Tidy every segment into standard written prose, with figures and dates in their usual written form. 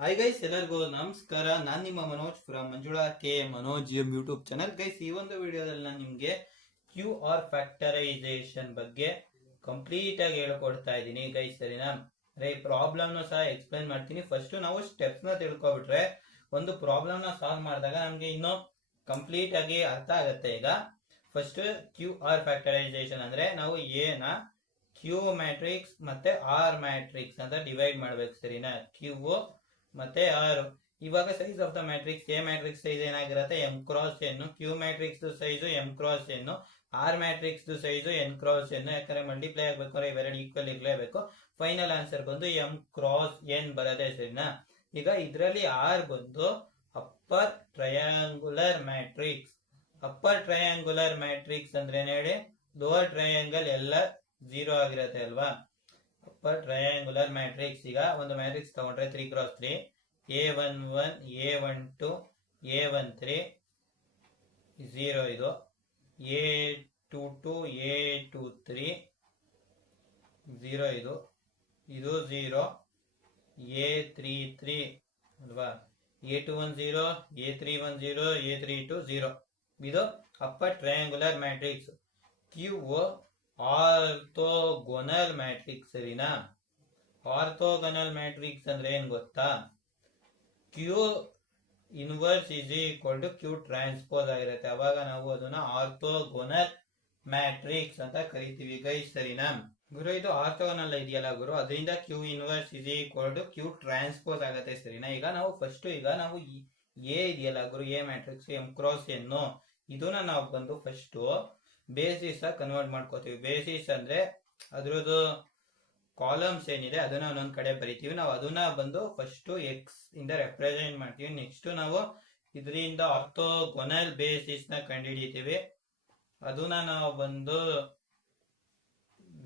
Hi guys, ಎಲ್ಲರಿಗೂ ನಮಸ್ಕಾರ. ನಾನು ನಿಮ್ಮ Manoj from Manjula K Manoj YouTube channel. Guys, ಈ ಒಂದು ವಿಡಿಯೋದಲ್ಲಿ ನಾನು ನಿಮಗೆ ಕ್ಯೂ ಆರ್ ಫ್ಯಾಕ್ಟರೈಸೇಷನ್ ಬಗ್ಗೆ ಕಂಪ್ಲೀಟ್ ಆಗಿ ಹೇಳ್ಕೊಡ್ತಾ ಇದ್ದೀನಿ ಗೈಸ್. ಸರಿನಾ? ಪ್ರಾಬ್ಲಮ್ ನ ಸಹ ಎಕ್ಸ್ಪ್ಲೈನ್ ಮಾಡ್ತೀನಿ. ಫಸ್ಟ್ ನಾವು ಸ್ಟೆಪ್ಸ್ ನ ತಿಳ್ಕೊಬಿಟ್ರೆ ಒಂದು ಪ್ರಾಬ್ಲಮ್ ನ ಸಾಲ್ವ್ ಮಾಡಿದಾಗ ನಮ್ಗೆ ಇನ್ನೂ ಕಂಪ್ಲೀಟ್ ಆಗಿ ಅರ್ಥ ಆಗುತ್ತೆ. ಈಗ ಫಸ್ಟ್ ಕ್ಯೂ ಆರ್ ಫ್ಯಾಕ್ಟರೈಸೇಷನ್ ಅಂದ್ರೆ ನಾವು ಎ ನ ಕ್ಯೂ ಮ್ಯಾಟ್ರಿಕ್ಸ್ ಮತ್ತೆ ಆರ್ ಮ್ಯಾಟ್ರಿಕ್ಸ್ ಅಂತ ಡಿವೈಡ್ ಮಾಡ್ಬೇಕು. ಸರಿನಾ? ಕ್ಯೂ ಮತ್ತೆ ಆರ್. ಇವಾಗ size of the matrix, A matrix size ಏನಾಗಿರುತ್ತೆ m cross n, Q matrix size m cross n, R matrix size n cross n. ಯಾಕಂದ್ರೆ ಮಲ್ಟಿಪ್ಲೈ ಆಗ್ಬೇಕಾದ್ರೆ ಇವೆರಡು ಈಕ್ವಲ್ ಇರಲೇಬೇಕು. ಫೈನಲ್ ಆನ್ಸರ್ ಬಂದು ಎಂ ಕ್ರಾಸ್ ಎನ್ ಬರದೆ. ಸರಿನಾ? ಈಗ ಇದರಲ್ಲಿ ಆರ್ ಬಂದು upper triangular matrix. Upper triangular matrix ಅಂದ್ರೆ ಹೇಳಿ, ಲೋವರ್ ಟ್ರಯಾಂಗಲ್ ಎಲ್ಲ 0 ಆಗಿರುತ್ತೆ ಅಲ್ವಾ? Upper triangular matrix. ಈಗ ಒಂದು ಮ್ಯಾಟ್ರಿಕ್ಸ್ ತಗೊಂಡ್ರೆ 3x3, A11, A12, A13 0, ಇದು A22, A23 0, ಇದು 0, A33 ಅಲ್ವಾ? A210, A310, A32 0. ಇದು upper triangular matrix. Q orthogonal matrix. ಸರಿನಾ? ಆರ್ಥೋಗೋನಲ್ ಮ್ಯಾಟ್ರಿಕ್ಸ್ ಅಂದ್ರೆ ಏನ್ ಗೊತ್ತಾ? Q inverse is equal to Q transpose ಆಗಿರುತ್ತೆ. ಅವಾಗ ನಾವು ಅದನ್ನ ಆರ್ಥೋಗೋನಲ್ ಮ್ಯಾಟ್ರಿಕ್ಸ್ ಅಂತ ಕರಿತೀವಿ ಗೈಸ್. ಸರಿನಾ ಗುರು? ಇದು ಆರ್ಥೋಗೋನಲ್ ಇದೆಯಲ್ಲ ಗುರು, ಅದರಿಂದ Q inverse is equal to Q transpose ಆಗುತ್ತೆ. ಸರಿನಾ? ಈಗ ನಾವು ಫಸ್ಟ್ ನಾವು ಎ ಇದೆಯಲ್ಲ ಗುರು, ಎ ಮ್ಯಾಟ್ರಿಕ್ಸ್ ಎಂ ಕ್ರಾಸ್ ಎನ್ನು, ಇದನ್ನ ನಾವು ಬಂದು ಫಸ್ಟ್ ಬೇಸಿಸ್ ಕನ್ವರ್ಟ್ ಮಾಡ್ಕೋತೀವಿ. ಬೇಸಿಸ್ ಅಂದ್ರೆ ಅದ್ರದ್ದು ಕಾಲಮ್ಸ್ ಏನಿದೆ ಅದನ್ನ ಒಂದೊಂದ್ ಕಡೆ ಬರಿತೀವಿ. ನಾವು ಅದನ್ನ ಬಂದು ಫಸ್ಟ್ ಎಕ್ಸ್ ಇಂದ ರೆಪ್ರೆಸೆಂಟ್ ಮಾಡ್ತೀವಿ. ನೆಕ್ಸ್ಟ್ ನಾವು ಇದರಿಂದ ಆರ್ಥೋಗೋನಲ್ ಬೇಸಿಸ್ ನ ಕಂಡುಹಿಡಿತೀವಿ. ಅದನ್ನ ನಾವು ಬಂದು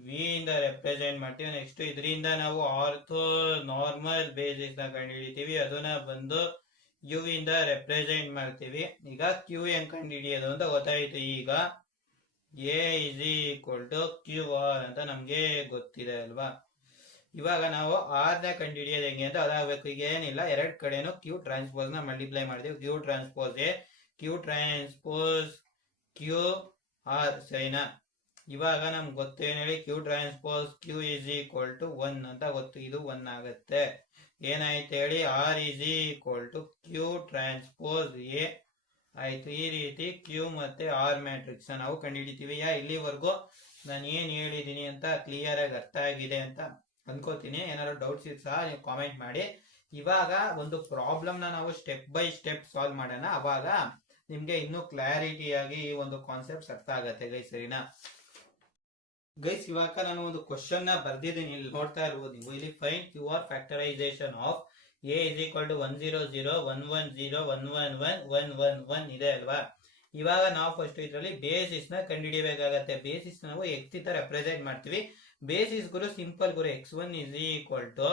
ವಿ ಇಂದ ರೆಪ್ರೆಸೆಂಟ್ ಮಾಡ್ತೀವಿ. ನೆಕ್ಸ್ಟ್ ಇದರಿಂದ ನಾವು ಆರ್ಥೋ ನಾರ್ಮಲ್ ಬೇಸಿಸ್ ನ ಕಂಡುಹಿಡಿತೀವಿ. ಅದನ್ನ ಬಂದು ಯು ಇಂದ ರೆಪ್ರೆಸೆಂಟ್ ಮಾಡ್ತೀವಿ. ಈಗ ಕ್ಯೂ ಹೆಂಗ್ ಕಂಡುಹಿಡಿಯೋದು ಅಂತ ಗೊತ್ತಾಯ್ತು. ಈಗ A is equal to Q R ಅಂತ ನಮ್ಗೆ ಗೊತ್ತಿದೆ ಅಲ್ವಾ? ಇವಾಗ ನಾವು ಆರ್ ನ ಕಂಡುಹಿಡಿಯೋದು ಹೆಂಗೆ ಅಂತ ಅದಾಗಬೇಕು. ಈಗ ಏನಿಲ್ಲ, ಎರಡ್ ಕಡೆನು ಕ್ಯೂ ಟ್ರಾನ್ಸ್ಪೋಸ್ ನ ಮಲ್ಟಿಪ್ಲೈ ಮಾಡ್ತೀವಿ. Q transpose A, Q transpose Q R. ಸರಿನಾ? ಇವಾಗ ನಮ್ಗೆ ಗೊತ್ತು ಏನ್ ಹೇಳಿ, Q transpose Q is equal to 1 ಅಂತ ಗೊತ್ತು. ಇದು 1 ಆಗುತ್ತೆ. ಏನಾಯ್ತು ಹೇಳಿ, R is equal to Q transpose A ಆಯ್ತು. ಈ ರೀತಿ ಕ್ಯೂ ಮತ್ತೆ ಆರ್ ಮ್ಯಾಟ್ರಿಕ್ಸ್ ನಾವು ಕಂಡುಹಿಡಿತೀವಿ. ಇಲ್ಲಿವರೆಗೂ ನಾನು ಏನ್ ಹೇಳಿದೀನಿ ಅಂತ ಕ್ಲಿಯರ್ ಆಗಿ ಅರ್ಥ ಆಗಿದೆ ಅಂತ ಅನ್ಕೋತೀನಿ. ಏನಾದ್ರು ಡೌಟ್ಸ್ ಇದ್ರೆ ಸಹ ನೀವು ಕಾಮೆಂಟ್ ಮಾಡಿ. ಇವಾಗ ಒಂದು ಪ್ರಾಬ್ಲಮ್ ನಾವು ಸ್ಟೆಪ್ ಬೈ ಸ್ಟೆಪ್ ಸಾಲ್ವ್ ಮಾಡೋಣ. ಅವಾಗ ನಿಮ್ಗೆ ಇನ್ನೂ ಕ್ಲಾರಿಟಿ ಆಗಿ ಈ ಒಂದು ಕಾನ್ಸೆಪ್ಟ್ ಅರ್ಥ ಆಗತ್ತೆ ಗೈಸ್. ಸರಿನಾ ಗೈಸ್? ಇವಾಗ ನಾನು ಒಂದು ಕ್ವಶನ್ ನ ಬರ್ದಿದ್ದೀನಿ, ಇಲ್ಲಿ ನೋಡ್ತಾ ಇರ್ಬೋದು ನೀವು. ಇಲ್ಲಿ find Q R factorisation of A is equal to 100, 110, 111, 111 ಇದೆ ಅಲ್ವಾ? ಇವಾಗ ನಾವು ಫಸ್ಟ್ ಇದರಲ್ಲಿ ಬೇಸಿಸ್ ನ ಕಂಡುಹಿಡಿಯಬೇಕಾಗತ್ತೆ. ಬೇಸಿಸ್ ನಾವು ಎಕ್ಸ್ ಇಂದ ರೆಪ್ರೆಸೆಂಟ್ ಮಾಡ್ತೀವಿ. ಬೇಸಿಸ್ ಗುರು ಸಿಂಪಲ್ ಗುರು, x1 ಇಸ್ ಈಕ್ವಲ್ ಟು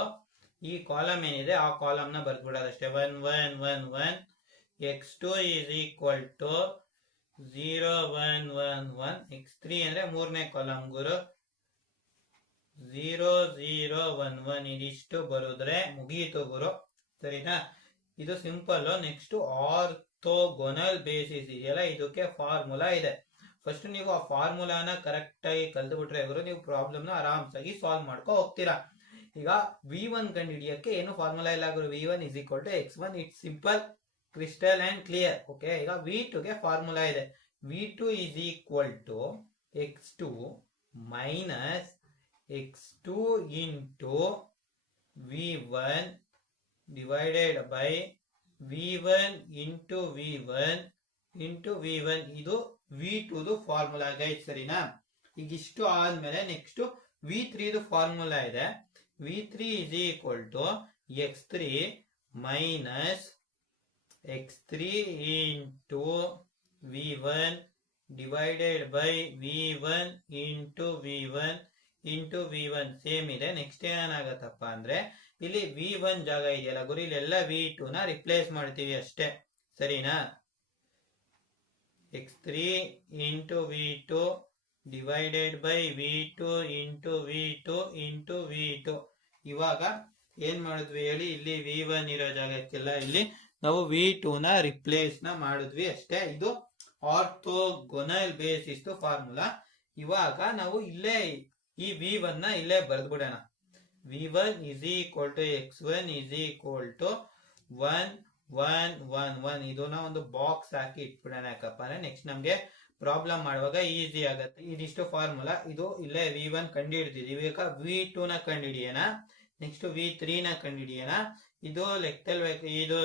ಈ ಕಾಲಮ್ ಏನಿದೆ ಆ ಕಾಲಮ್ ನ ಬರ್ದ್ಬಿಡೋದಷ್ಟೇ, 1 1 1 1. x2 is equal to 0 1 1 1. x3 ಅಂದ್ರೆ ಮೂರನೇ ಕಾಲಮ್ ಗುರು, 0 0 1 1. ಇದಿಷ್ಟು ಬರುದ್ರೆ ಮುಗಿಯಿತು ಗುರು. ಸರಿನಾ? ಇದು ಸಿಂಪಲ್. ನೆಕ್ಸ್ಟ್ ಆರ್ಥೋಗೋನಲ್ ಬೇಸಿಸ್ ಇದೆಯಲ್ಲ, ಇದಕ್ಕೆ ಫಾರ್ಮುಲಾ ಇದೆ. ಫಸ್ಟ್ ನೀವು ಆ ಫಾರ್ಮುಲಾನ ಕರೆಕ್ಟ್ ಆಗಿ ಕಲ್ತ್ಬಿಟ್ರೆ ಗುರು, ನೀವು ಪ್ರಾಬ್ಲಮ್ ನ ಆರಾಮ್ಸಾಗಿ ಸಾಲ್ವ್ ಮಾಡ್ಕೊ ಹೋಗ್ತೀರಾ. ಈಗ v1 ಕಂಡು ಹಿಡಿಯಕ್ಕೆ ಏನು ಫಾರ್ಮುಲಾ ಇಲ್ಲ ಗುರು. v1 is equal to x1. It's simple, crystal and clear. Okay, ಈಗ v2 ಗೆ ಫಾರ್ಮುಲಾ ಇದೆ. v2 is equal to x2 minus x2 into v1 divided by v1 into v1 into v1. ಇದು v2 formula guys. ಸರಿನಾ? ಈಗ ಇಷ್ಟು ಆದ್ಮೇಲೆ next v3 formula ಇದೆ. v3 is equal to x3 minus x3 into v1 divided by v1 into v1 into v1 same ಇದೆ. Next ಏನಾಗತ್ತಪ್ಪ ಅಂದ್ರೆ, ಇಲ್ಲಿ v1 ಜಾಗ ಇದೆಯಲ್ಲ ಗುರು, ಇಲ್ಲೆಲ್ಲ v2 ನ ರಿಪ್ಲೇಸ್ ಮಾಡ್ತೀವಿ ಅಷ್ಟೇ. ಸರಿನಾ? x3 into v2 divided by v2 into v2 into v2. ಇವಾಗ ಏನ್ ಮಾಡಿದ್ವಿ ಹೇಳಿ, ಇಲ್ಲಿ V1 ಇರೋ ಜಾಗಕ್ಕೆಲ್ಲ ಇಲ್ಲಿ ನಾವು V2 ನ ರಿಪ್ಲೇಸ್ ನ ಮಾಡಿದ್ವಿ ಅಷ್ಟೇ. ಇದು ಆರ್ಥೋಗೊನಲ್ ಬೇಸಿಸ್ ಫಾರ್ಮುಲಾ. ಇವಾಗ ನಾವು ಇಲ್ಲೇ ಈ V1 ನ ಇಲ್ಲೇ ಬರೆದ್ಬಿಡೋಣ. V1 is equal to x1 is equal to 1 1 1 1. ಇದನ್ನ ಒಂದು ಬಾಕ್ಸ್ ಹಾಕಿ ಇಟ್ಬಿಡೋಣ. ಯಾಕಪ್ಪ ಅಂದ್ರೆ ನೆಕ್ಸ್ಟ್ ನಮ್ಗೆ ಪ್ರಾಬ್ಲಮ್ ಮಾಡುವಾಗ ಈಸಿ ಆಗತ್ತೆ. ಇದಿಷ್ಟು ಫಾರ್ಮುಲಾ. ಇದು ಇಲ್ಲೇ V1 ಕಂಡು ಹಿಡಿದಿದ್ದೀವಿ. ಈಗ V2 ನ ಕಂಡು ಹಿಡಿಯೋಣ. ನೆಕ್ಸ್ಟ್ V3 ನ ಕಂಡು ಹಿಡಿಯೋಣ. ಇದು ಲೆಕ್ಕದಲ್ಲಿ ಇದು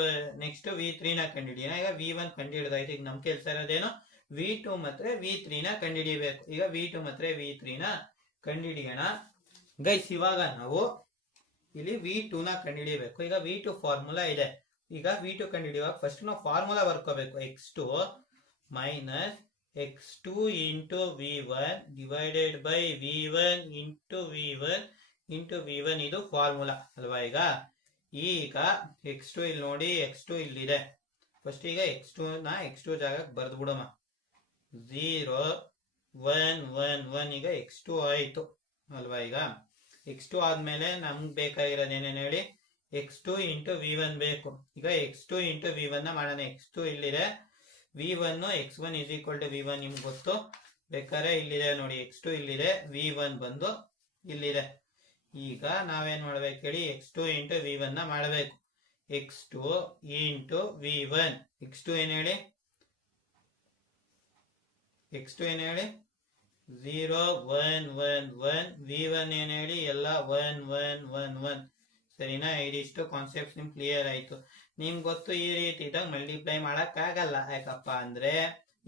ನೆಕ್ಸ್ಟ್ V3 ನ ಕಂಡು ಹಿಡಿಯೋಣ. ಈಗ V1 ಕಂಡು ಹಿಡಿದಾಯ್ತು. ಈಗ ನಮ್ ಕೆಲಸ ಇರೋದೇನು, V2 ಮತ್ತೆ V3 ನ ಕಂಡು ಹಿಡಿಬೇಕು. ಈಗ V2 ಮತ್ತೆ V3 ನ ಕಂಡು ಹಿಡಿಯೋಣ ಗೈಸ್. ಇವಾಗ ನಾವು ಇಲ್ಲಿ V2 ನ ಕಂಡು ಹಿಡಿಬೇಕು. ಈಗ V2 ಫಾರ್ಮುಲಾ ಇದೆ. ಈಗ V2 ಕಂಡು ಹಿಡಿಯುವಾಗ ಫಸ್ಟ್ ನಾವು ಫಾರ್ಮುಲಾ ಬರ್ಕೋಬೇಕು. x2 minus x2 into V1 divided by V1 into V1 into V1 ಇದು ಫಾರ್ಮುಲಾ ಅಲ್ವಾ. ಈಗ x2 ಇಲ್ಲಿ ನೋಡಿ, x2 ಇಲ್ಲಿದೆ. ಫಸ್ಟ್ ಈಗ x2 ನ x2 ಜಾಗಕ್ಕೆ ಬರ್ದು ಬಿಡೋಣ. 0 1 1 1. ಈಗ x2 ಆಯ್ತು ಅಲ್ವಾ. ಈಗ x2 ಆದ್ಮೇಲೆ ನಮ್ಗೆ ಬೇಕಾಗಿರೋದು ಏನೇನು ಹೇಳಿ, x2 ಇಂಟು V1 ಬೇಕು. ಈಗ x2 ಇಂಟು V1 ನ ಮಾಡೋಣ. x2 ಇಲ್ಲಿದೆ, V1 x1 is equal to V1 ನಿಮ್ಗೆ ಗೊತ್ತು. ಬೇಕಾದ್ರೆ ಇಲ್ಲಿದೆ ನೋಡಿ, x2 ಇಲ್ಲಿದೆ, V1 ಬಂದು ಇಲ್ಲಿದೆ. ಈಗ ನಾವೇನ್ ಮಾಡ್ಬೇಕು ಹೇಳಿ, x2 ಇಂಟು V1 ನ ಮಾಡಬೇಕು. x2 into V1. x2 ಏನ್ ಹೇಳಿ, x2 ಏನ್ ಹೇಳಿ 0 1 1 1. V1 ಏನ್ ಹೇಳಿ ಎಲ್ಲ 1 1 1 1. ಸರಿನಾ. ಇದಿಷ್ಟು ಕಾನ್ಸೆಪ್ಟ್ ನಿಮ್ಗೆ ಕ್ಲಿಯರ್ ಆಯ್ತು. ನಿಮ್ಗೆ ಗೊತ್ತು ಈ ರೀತಿ ಇದ್ದಾಗ ಮಲ್ಟಿಪ್ಲೈ ಮಾಡಕ್ ಆಗಲ್ಲ. ಯಾಕಪ್ಪ ಅಂದ್ರೆ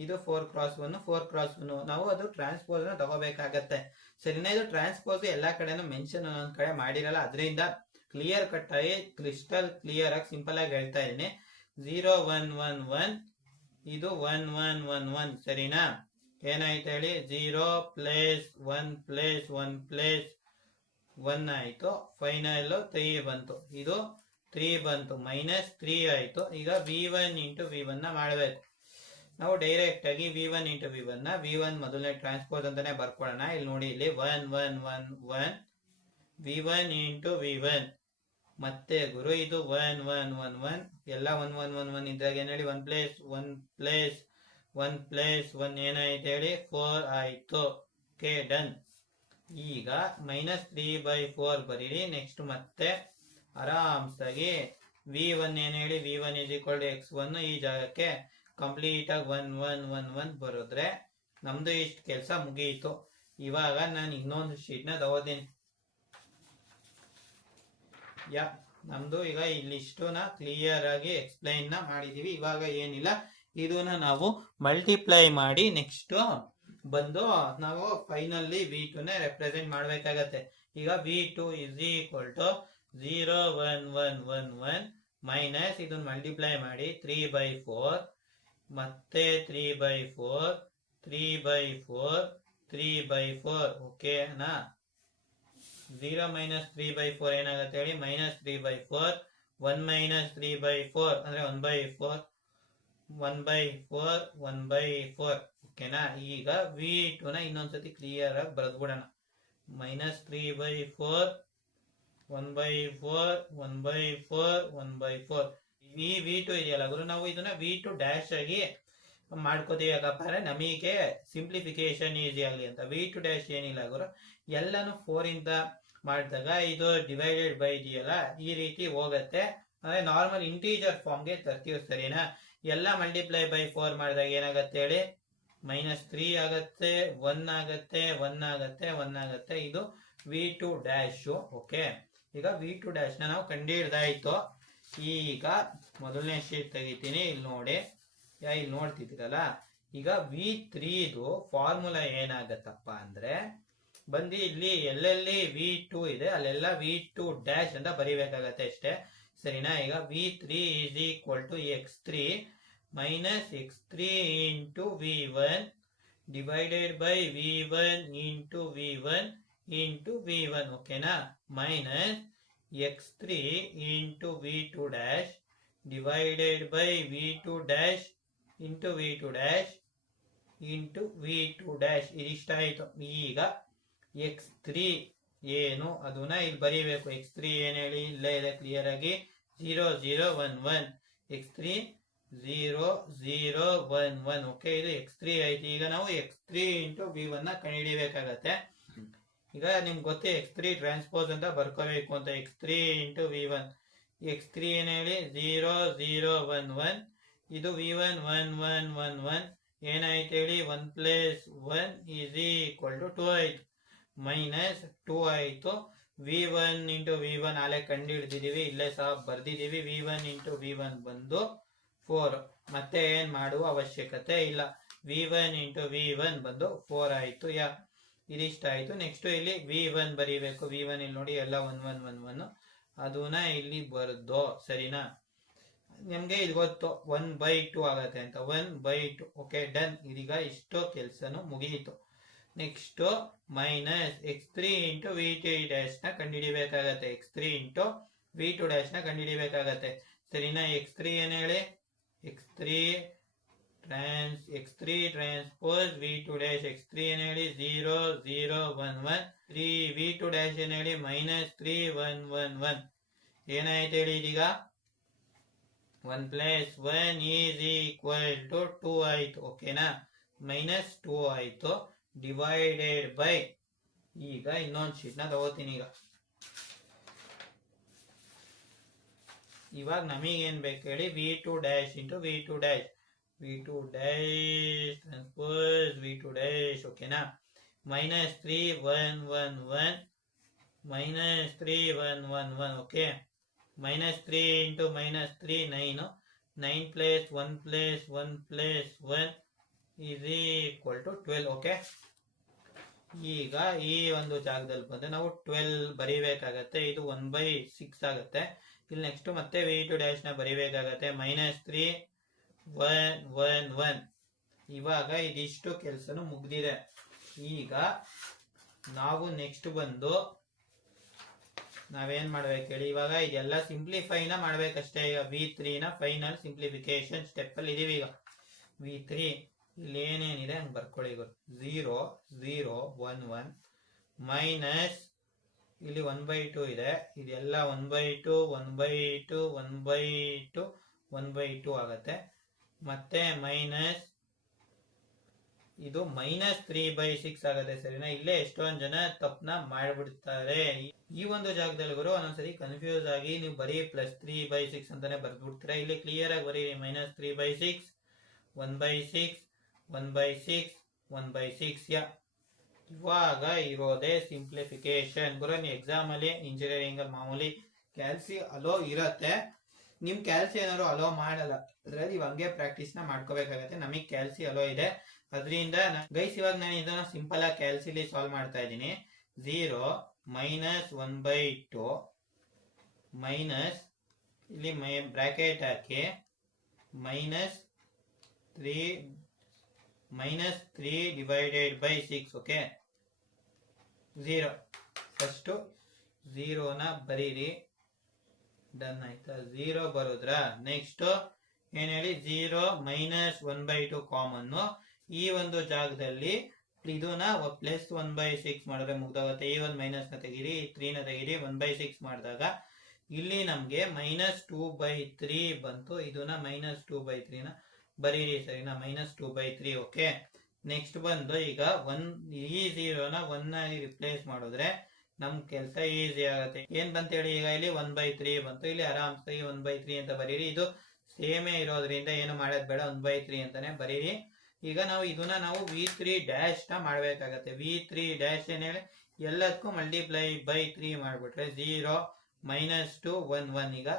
ಇದು 4x1 4x1. ನಾವು ಅದು ಟ್ರಾನ್ಸ್ಪೋಸ್ ನ ತಗೋಬೇಕಾಗತ್ತೆ. ಸರಿನಾ. ಇದು ಟ್ರಾನ್ಸ್ಪೋಸ್ ಎಲ್ಲಾ ಕಡೆನೂ ಮೆನ್ಷನ್ ಒಂದೊಂದ್ ಕಡೆ ಮಾಡಿರಲ್ಲ. ಅದರಿಂದ ಕ್ಲಿಯರ್ ಕಟ್ ಆಗಿ ಕ್ರಿಸ್ಟಲ್ ಕ್ಲಿಯರ್ ಆಗಿ ಸಿಂಪಲ್ ಆಗಿ ಹೇಳ್ತಾ ಇದೀನಿ. 0 1 1 1. ಇದು 1 1 1 1. ಸರಿನಾ. ಏನಾಯ್ತು ಹೇಳಿ, 0 ಪ್ಲಸ್ 1 ಪ್ಲಸ್ 1 ಪ್ಲಸ್ 1 ಆಯ್ತು. ಫೈನಲ್ 3 ಬಂತು. ಇದು 3 ಬಂತು, ಮೈನಸ್ 3 ಆಯ್ತು. ಈಗ V1 ಇಂಟು V1 ನ ಮಾಡಬೇಕು. ನಾವು ಡೈರೆಕ್ಟ್ ಆಗಿ V1 ಇಂಟು V1 ನ V1 ಮೊದಲನೇ ಟ್ರಾನ್ಸ್ಪೋಸ್ ಅಂತಾನೆ ಬರ್ಕೊಳ್ಳೋಣ. ಇಲ್ಲಿ ನೋಡಿ, ಇಲ್ಲಿ 1 1 1 1. V1 ಇಂಟು V1 ಮತ್ತೆ ಗುರು ಇದು 1 1 1 1. ಎಲ್ಲ 1 1 1 1 ಇದ್ದಾಗ ಏನ್ ಹೇಳಿ, 1 ಪ್ಲಸ್ 1 ಪ್ಲಸ್ 1 ಪ್ಲಸ್ 1 ಏನಾಯ್ತು ಹೇಳಿ, 4 ಆಯ್ತು. Okay done. ಈಗ ಮೈನಸ್ 3/4 ಬರೀರಿ. ನೆಕ್ಸ್ಟ್ ಮತ್ತೆ ಆರಾಮ್ಸಾಗಿ V1 ಏನ್ ಹೇಳಿ, V1 is equal to x1. ಈ ಜಾಗಕ್ಕೆ ಕಂಪ್ಲೀಟ್ ಆಗಿ 1 1 1 1 ಬರೋದ್ರೆ ನಮ್ದು ಇಷ್ಟು ಕೆಲಸ ಮುಗಿಯಿತು. ಇವಾಗ ನಾನು ಇನ್ನೊಂದು ಶೀಟ್ ನ ತಗೋತೀನಿ. ನಮ್ದು ಈಗ ಇಲ್ಲಿಷ್ಟುನ ಕ್ಲಿಯರ್ ಆಗಿ ಎಕ್ಸ್ಪ್ಲೈನ್ ನ ಮಾಡಿದೀವಿ. ಇವಾಗ ಏನಿಲ್ಲ, ಇದನ್ನ ನಾವು ಮಲ್ಟಿಪ್ಲೈ ಮಾಡಿ ನೆಕ್ಸ್ಟ್ ಬಂದು ನಾವು ಫೈನಲಿ V2 ನ ರೆಪ್ರೆಸೆಂಟ್ ಮಾಡ್ಬೇಕಾಗತ್ತೆ. ಈಗ V2 is equal to 0 1 1 1 1 minus ಇದನ್ನ ಮಲ್ಟಿಪ್ಲೈ ಮಾಡಿ 3/4 ಮತ್ತೆ 3/4 3/4 3/4. ಓಕೆನಾ. 0 ಮೈನಸ್ 3/4 ಏನಾಗುತ್ತೆ ಹೇಳಿ, ಮೈನಸ್ 3/4. 1 ಮೈನಸ್ 3/4 ಅಂದ್ರೆ 1/4 1/4 1/4. ಓಕೆನಾ. ಈಗ V2 ನ ಇನ್ನೊಂದ್ಸತಿ ಕ್ಲಿಯರ್ ಆಗಿ ಬರೆದ್ಬಿಡೋಣ. ಮೈನಸ್ 3/4 1/4 1/4 1/4. ಈ V2 ಇದೆಯಲ್ಲ ಗುರು, ನಾವು ಇದನ್ನ V2 ಡ್ಯಾಶ್ ಆಗಿ ಮಾಡ್ಕೋತೀವಿ. ಯಾಕಪ್ಪ ಅಂದ್ರೆ ನಮಗೆ ಸಿಂಪ್ಲಿಫಿಕೇಶನ್ ಈಸಿ ಆಗಲಿ ಅಂತ. V2 ಡ್ಯಾಶ್ ಏನಿಲ್ಲ ಗುರು, ಎಲ್ಲಾನು 4 ಇಂದ ಮಾಡಿದಾಗ ಇದು ಡಿವೈಡೆಡ್ ಬೈ ಇದೆಯಲ್ಲ ಈ ರೀತಿ ಹೋಗತ್ತೆ. ಅಂದ್ರೆ ನಾರ್ಮಲ್ ಇಂಟೀಜರ್ ಫಾರ್ಮ್ಗೆ ತರ್ತೀವಿ. ಸರಿನಾ. ಎಲ್ಲ ಮಲ್ಟಿಪ್ಲೈ ಬೈ 4 ಮಾಡಿದಾಗ ಏನಾಗತ್ತೆ ಹೇಳಿ, ಮೈನಸ್ 3 ಆಗತ್ತೆ, 1 ಆಗತ್ತೆ 1 ಆಗತ್ತೆ 1 ಆಗತ್ತೆ. ಇದು V2 ಡ್ಯಾಶ್. ಓಕೆ. ಈಗ V2 ಡ್ಯಾಶ್ ನ ನಾವು ಕಂಡು ಹಿಡ್ದಾಯ್ತು. ಈಗ ಮೊದಲನೇ ಶೀಟ್ ತೆಗಿತೀನಿ. ಇಲ್ಲಿ ನೋಡಿ, ಇಲ್ಲಿ ನೋಡ್ತಿದ್ದೀರಲ್ಲ. ಈಗ V3ದು ಫಾರ್ಮುಲಾ ಏನಾಗತ್ತಪ್ಪ ಅಂದ್ರೆ ಬಂದು ಇಲ್ಲಿ ಎಲ್ಲೆಲ್ಲಿ V2 ಇದೆ ಅಲ್ಲೆಲ್ಲ V2 ಡ್ಯಾಶ್ ಅಂತ ಬರಿಬೇಕಾಗತ್ತೆ ಅಷ್ಟೇ. ಸರಿನಾ. ಈಗ V3 is equal to x3 minus x3 into V1 divided by V1 into V1 into V1. ಓಕೆನಾ. Minus x3 into V2 dash divided by V2 dash into V2 dash into V2 dash. ಇದಿಷ್ಟ ಆಯ್ತು. ಈಗ x3 ಏನು ಅದನ್ನ ಇಲ್ಲಿ ಬರೀಬೇಕು. x3 ಏನ್ ಹೇಳಿ ಇಲ್ಲೇ ಇದೆ ಕ್ಲಿಯರ್ ಆಗಿ 0 0 1 1 x3 0 0 1 1. ಓಕೆ, ಇದು x3 ಆಯ್ತು. ಈಗ ನಾವು x3 ಇಂಟು v1 ನ ಕಂಡುಹಿಡಿಬೇಕಾಗತ್ತೆ. ಈಗ ನಿಮ್ಗೆ ಗೊತ್ತೇ x3 ಟ್ರಾನ್ಸ್ಪೋಸ್ ಅಂತ ಬರ್ಕೋಬೇಕು ಅಂತ. x3 ಇಂಟು v1, x3 ಏನ್ ಹೇಳಿ 0 0 1 1. ಇದು v1 1 1 1 1 ಏನಾಯ್ತು ಹೇಳಿ 1 ಪ್ಲಸ್ 1 ಈಸ್ ಈಕ್ವಲ್ ಟು 2 ಆಯ್ತು, ಮೈನಸ್ 2 ಆಯ್ತು. v1 ಇಂಟು v1 ಆಲೆ ಕಂಡು ಹಿಡಿದಿದೀವಿ, ಇಲ್ಲೇ ಸಹ ಬರ್ದಿದೀವಿ. v1 ಇಂಟು v1 ಬಂದು 4. ಮತ್ತೆ ಏನ್ ಮಾಡುವ ಅವಶ್ಯಕತೆ ಇಲ್ಲ. v1 ಇಂಟು v1 ಬಂದು 4 ಆಯ್ತು. ಇದಿಷ್ಟ ಆಯ್ತು. ನೆಕ್ಸ್ಟ್ ಇಲ್ಲಿ v1 ಬರೀಬೇಕು. v1 ಇಲ್ಲಿ ನೋಡಿ ಎಲ್ಲ 1 1 1 1 ಅದನ್ನ ಇಲ್ಲಿ ಬರ್ದು, ಸರಿನಾ? ನಿಮ್ಗೆ ಇದು ಗೊತ್ತು 1/2 ಆಗತ್ತೆ ಅಂತ, 1/2. Okay, done. ಇದೀಗ ಇಷ್ಟು ಕೆಲ್ಸನು ಮುಗಿಯಿತು. Next minus x3 into v2 dash ನ ಕಂಡುಹಿಡಿಬೇಕಾಗತ್ತೆ. x3 ಇಂಟು v2 ಡ್ಯಾಶ್ ನ ಕಂಡುಹಿಡಿಬೇಕಾಗತ್ತೆ, ಸರಿನಾ? x3 ಏನ್ ಹೇಳಿ x3 transpose v2 dash. x3 ಏನ್ ಹೇಳಿ 0 0 1 1. 3 v2 ಡ್ಯಾಶ್ ಏನ್ ಹೇಳಿ ಮೈನಸ್ 3 1 1 1. ಏನಾಯ್ತು ಹೇಳಿ ಇದೀಗ 1 ಪ್ಲಸ್ 1 ಈಸ್ ಈಕ್ವಲ್ ಟು 2 ಆಯ್ತು. ಓಕೆನಾ? ಮೈನಸ್ 2 ಆಯ್ತು, ಡಿವೈಡೆಡ್ ಬೈ. ಈಗ ಇನ್ನೊಂದು ಶೀಟ್ ನ ತಗೋತೀನಿ. ಇವಾಗ ನಮಗೇನ್ ಬೇಕು ಹೇಳಿ v2 dash into v2 dash. v2 dash transpose v2 ಡ್ಯಾಶ್. ಓಕೆನಾ? Minus 3 1 1 1 minus 3 1 1 1. Okay, minus 3 into minus 3 9. 9 plus 1 plus 1 plus 1 is equal to 12. Okay, ಈಗ ಈ ಒಂದು ಜಾಗದಲ್ಲಿ ಬಂದು ನಾವು 12 ಬರೀಬೇಕಾಗತ್ತೆ. ಇದು 1/6 ಆಗುತ್ತೆ. ಇಲ್ಲಿ ನೆಕ್ಸ್ಟ್ ಮತ್ತೆ v2 ಡ್ಯಾಶ್ ನ ಬರೀಬೇಕಾಗತ್ತೆ. ಮೈನಸ್ 3 1 1 1. ಇವಾಗ ಇದಿಷ್ಟು ಕೆಲಸನು ಮುಗ್ದಿದೆ. ಈಗ ನಾವು ನೆಕ್ಸ್ಟ್ ಬಂದು ನಾವೇನ್ ಮಾಡ್ಬೇಕು ಹೇಳಿ, ಇವಾಗ ಇದೆಲ್ಲ ಸಿಂಪ್ಲಿಫೈನ ಮಾಡ್ಬೇಕಷ್ಟೇ. ಈಗ v3 ನ ಫೈನಲ್ ಸಿಂಪ್ಲಿಫಿಕೇಶನ್ ಸ್ಟೆಪ್ ಅಲ್ಲಿ ಇದೀವಿ. ಈಗ v3 ಇಲ್ಲಿ ಏನೇನಿದೆ ಹಂಗೆ ಬರ್ಕೊಳ್ಳಿ. 0 0 1 1 ಮೈನಸ್ ಇಲ್ಲಿ 1/2 ಇದೆ. ಇದೆಲ್ಲ 1/2 1/2 1/2 1/2 ಆಗತ್ತೆ. ಮತ್ತೆ ಮೈನಸ್ ಇದು ಮೈನಸ್ 3/6 ಆಗತ್ತೆ, ಸರಿನಾ? ಇಲ್ಲೇ ಎಷ್ಟೊಂದು ಜನ ತಪ್ಪನ ಮಾಡ್ಬಿಡ್ತಾರೆ. ಈ ಒಂದು ಜಾಗದಲ್ಲಿ ಒಂದೊಂದ್ಸರಿ ಕನ್ಫ್ಯೂಸ್ ಆಗಿ ನೀವು ಬರೀ ಪ್ಲಸ್ 3/6 ಅಂತಾನೆ ಬರ್ದ್ಬಿಡ್ತೀರಾ. ಇಲ್ಲಿ ಕ್ಲಿಯರ್ ಆಗಿ ಬರೀ ಮೈನಸ್ 3/6 1/6 1/6 1/6. ಇವಾಗ ಇರೋದೇ ಸಿಂಪ್ಲಿಫಿಕೇಶನ್. ನೀವು ಎಕ್ಸಾಮ್ ಅಲ್ಲಿ ಇಂಜಿನಿಯರಿಂಗ್ ಅಲ್ಲಿ ಮಾಮೂಲಿ ಕ್ಯಾಲ್ಸಿ ಅಲೋ ಇರತ್ತೆ. ನಿಮ್ ಕ್ಯಾಲ್ಸಿ ಏನಾದ್ರು ಅಲೋ ಮಾಡಲ್ಲ, ಅದ್ರಲ್ಲಿ ನೀವು ಹಂಗೆ ಪ್ರಾಕ್ಟೀಸ್ ನ ಮಾಡ್ಕೋಬೇಕಾಗತ್ತೆ. ನಮಗ್ ಕ್ಯಾಲ್ಸಿ ಅಲೋ ಇದೆ, ಅದರಿಂದ ಗೈಸ್ ಇವಾಗ ನಾನು ಇದನ್ನ ಸಿಂಪಲ್ ಆಗಿ ಕ್ಯಾಲ್ಸಿಲಿ ಸಾಲ್ವ್ ಮಾಡ್ತಾ ಇದ್ದೀನಿ. 0 ಮೈನಸ್ 1/2 ಮೈನಸ್ ಇಲ್ಲಿ bracket hockey minus 3 divided by 6. Okay, 0 first 0 ನ ಬರೀರಿ. ಡನ್ ಆಯ್ತಾ? 0 ಬರೋದ್ರ. ನೆಕ್ಸ್ಟ್ ಏನ್ ಹೇಳಿ 0 ಮೈನಸ್ 1/2 ಕಾಮನ್. ಈ ಒಂದು ಜಾಗದಲ್ಲಿ ಇದನ್ನ ಪ್ಲಸ್ 1/6 ಮಾಡಿದ್ರೆ ಮುಗ್ದೋಗುತ್ತೆ. ಈ ಒಂದು ಮೈನಸ್ ನ ತೆಗೀರಿ, 3 ನ ತೆಗೀರಿ. 1/6 ಮಾಡಿದಾಗ ಇಲ್ಲಿ ನಮ್ಗೆ ಮೈನಸ್ 2/3 ಬಂತು. ಇದನ್ನ ಮೈನಸ್ 2/3 ನ ಬರೀರಿ, ಸರಿನಾ? ಮೈನಸ್ 2/3. ಓಕೆ, ನೆಕ್ಸ್ಟ್ ಬಂದು ಈಗ ಈ 0 ನ 1 ಆಗಿ ರಿಪ್ಲೇಸ್ ಮಾಡಿದ್ರೆ ನಮ್ ಕೆಲಸ ಈಸಿ ಆಗುತ್ತೆ. ಏನ್ ಬಂತ ಹೇಳಿ ಈಗ ಇಲ್ಲಿ 1/3 ಬಂತು. ಇಲ್ಲಿ ಆರಾಮ್ಸಾಗಿ 1/3 ಅಂತ ಬರೀರಿ. ಇದು ಸೇಮೇ ಇರೋದ್ರಿಂದ ಏನು ಮಾಡೋದ್ ಬೇಡ, 1/3 ಅಂತಾನೆ ಬರೀರಿ. ಈಗ ನಾವು ಇದನ್ನ ನಾವು v3 ಡ್ಯಾಶ್ ನ ಮಾಡ್ಬೇಕಾಗತ್ತೆ. v3 ಡ್ಯಾಶ್ ಏನ್ ಹೇಳಿ ಎಲ್ಲದಕ್ಕೂ ಮಲ್ಟಿಪ್ಲೈ ಬೈ 3 ಮಾಡ್ಬಿಟ್ರೆ 0 ಮೈನಸ್ 2 1 1. ಈಗ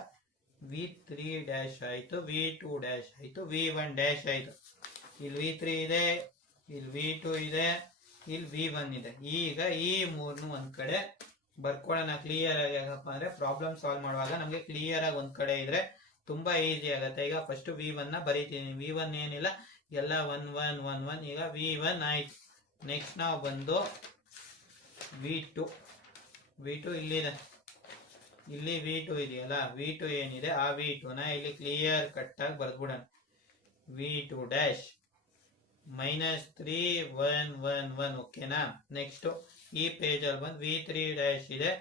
v3 ಡ್ಯಾಶ್ ಆಯ್ತು, v2 ಡ್ಯಾಶ್ ಆಯ್ತು, v1 ಡ್ಯಾಶ್ ಆಯ್ತು. ಇಲ್ಲಿ v3 ಇದೆ, ಇಲ್ಲಿ v2 ಇದೆ, ಇಲ್ಲಿ v1 ಇದೆ. ಈಗ ಈ ಮೂರ್ನು ಒಂದ್ ಕಡೆ ಬರ್ಕೊಳ್ಳೋಣ ಕ್ಲಿಯರ್ ಆಗಿ. ಯಾಕಪ್ಪ ಅಂದ್ರೆ ಪ್ರಾಬ್ಲಮ್ ಸಾಲ್ವ್ ಮಾಡುವಾಗ ನಮ್ಗೆ ಕ್ಲಿಯರ್ ಆಗಿ ಒಂದ್ ಕಡೆ ಇದ್ರೆ ತುಂಬಾ ಈಸಿ ಆಗುತ್ತೆ. ಈಗ ಫಸ್ಟ್ v1 ನ ಬರೀತೀನಿ. v1 ಏನಿಲ್ಲ, ಎಲ್ಲ 1 1 1 1. ಈಗ v1 ಆಯ್ತು. ನೆಕ್ಸ್ಟ್ ನಾವು ಬಂದು v2 ಇಲ್ಲಿದೆ, ಇಲ್ಲಿ v2 ಇದೆಯಲ್ಲ, v2 ಏನಿದೆ ಆ v2 ನ ಇಲ್ಲಿ ಕ್ಲಿಯರ್ ಕಟ್ ಆಗಿ ಬರ್ದ್ಬಿಡೋಣ. v2 dash minus 3 1 1 1. ಓಕೆನಾ? ನೆಕ್ಸ್ಟ್ ಈ ಪೇಜ್ ಅಲ್ಲಿ ಬಂದು v3 ಡ್ಯಾಶ್ ಇದೆ.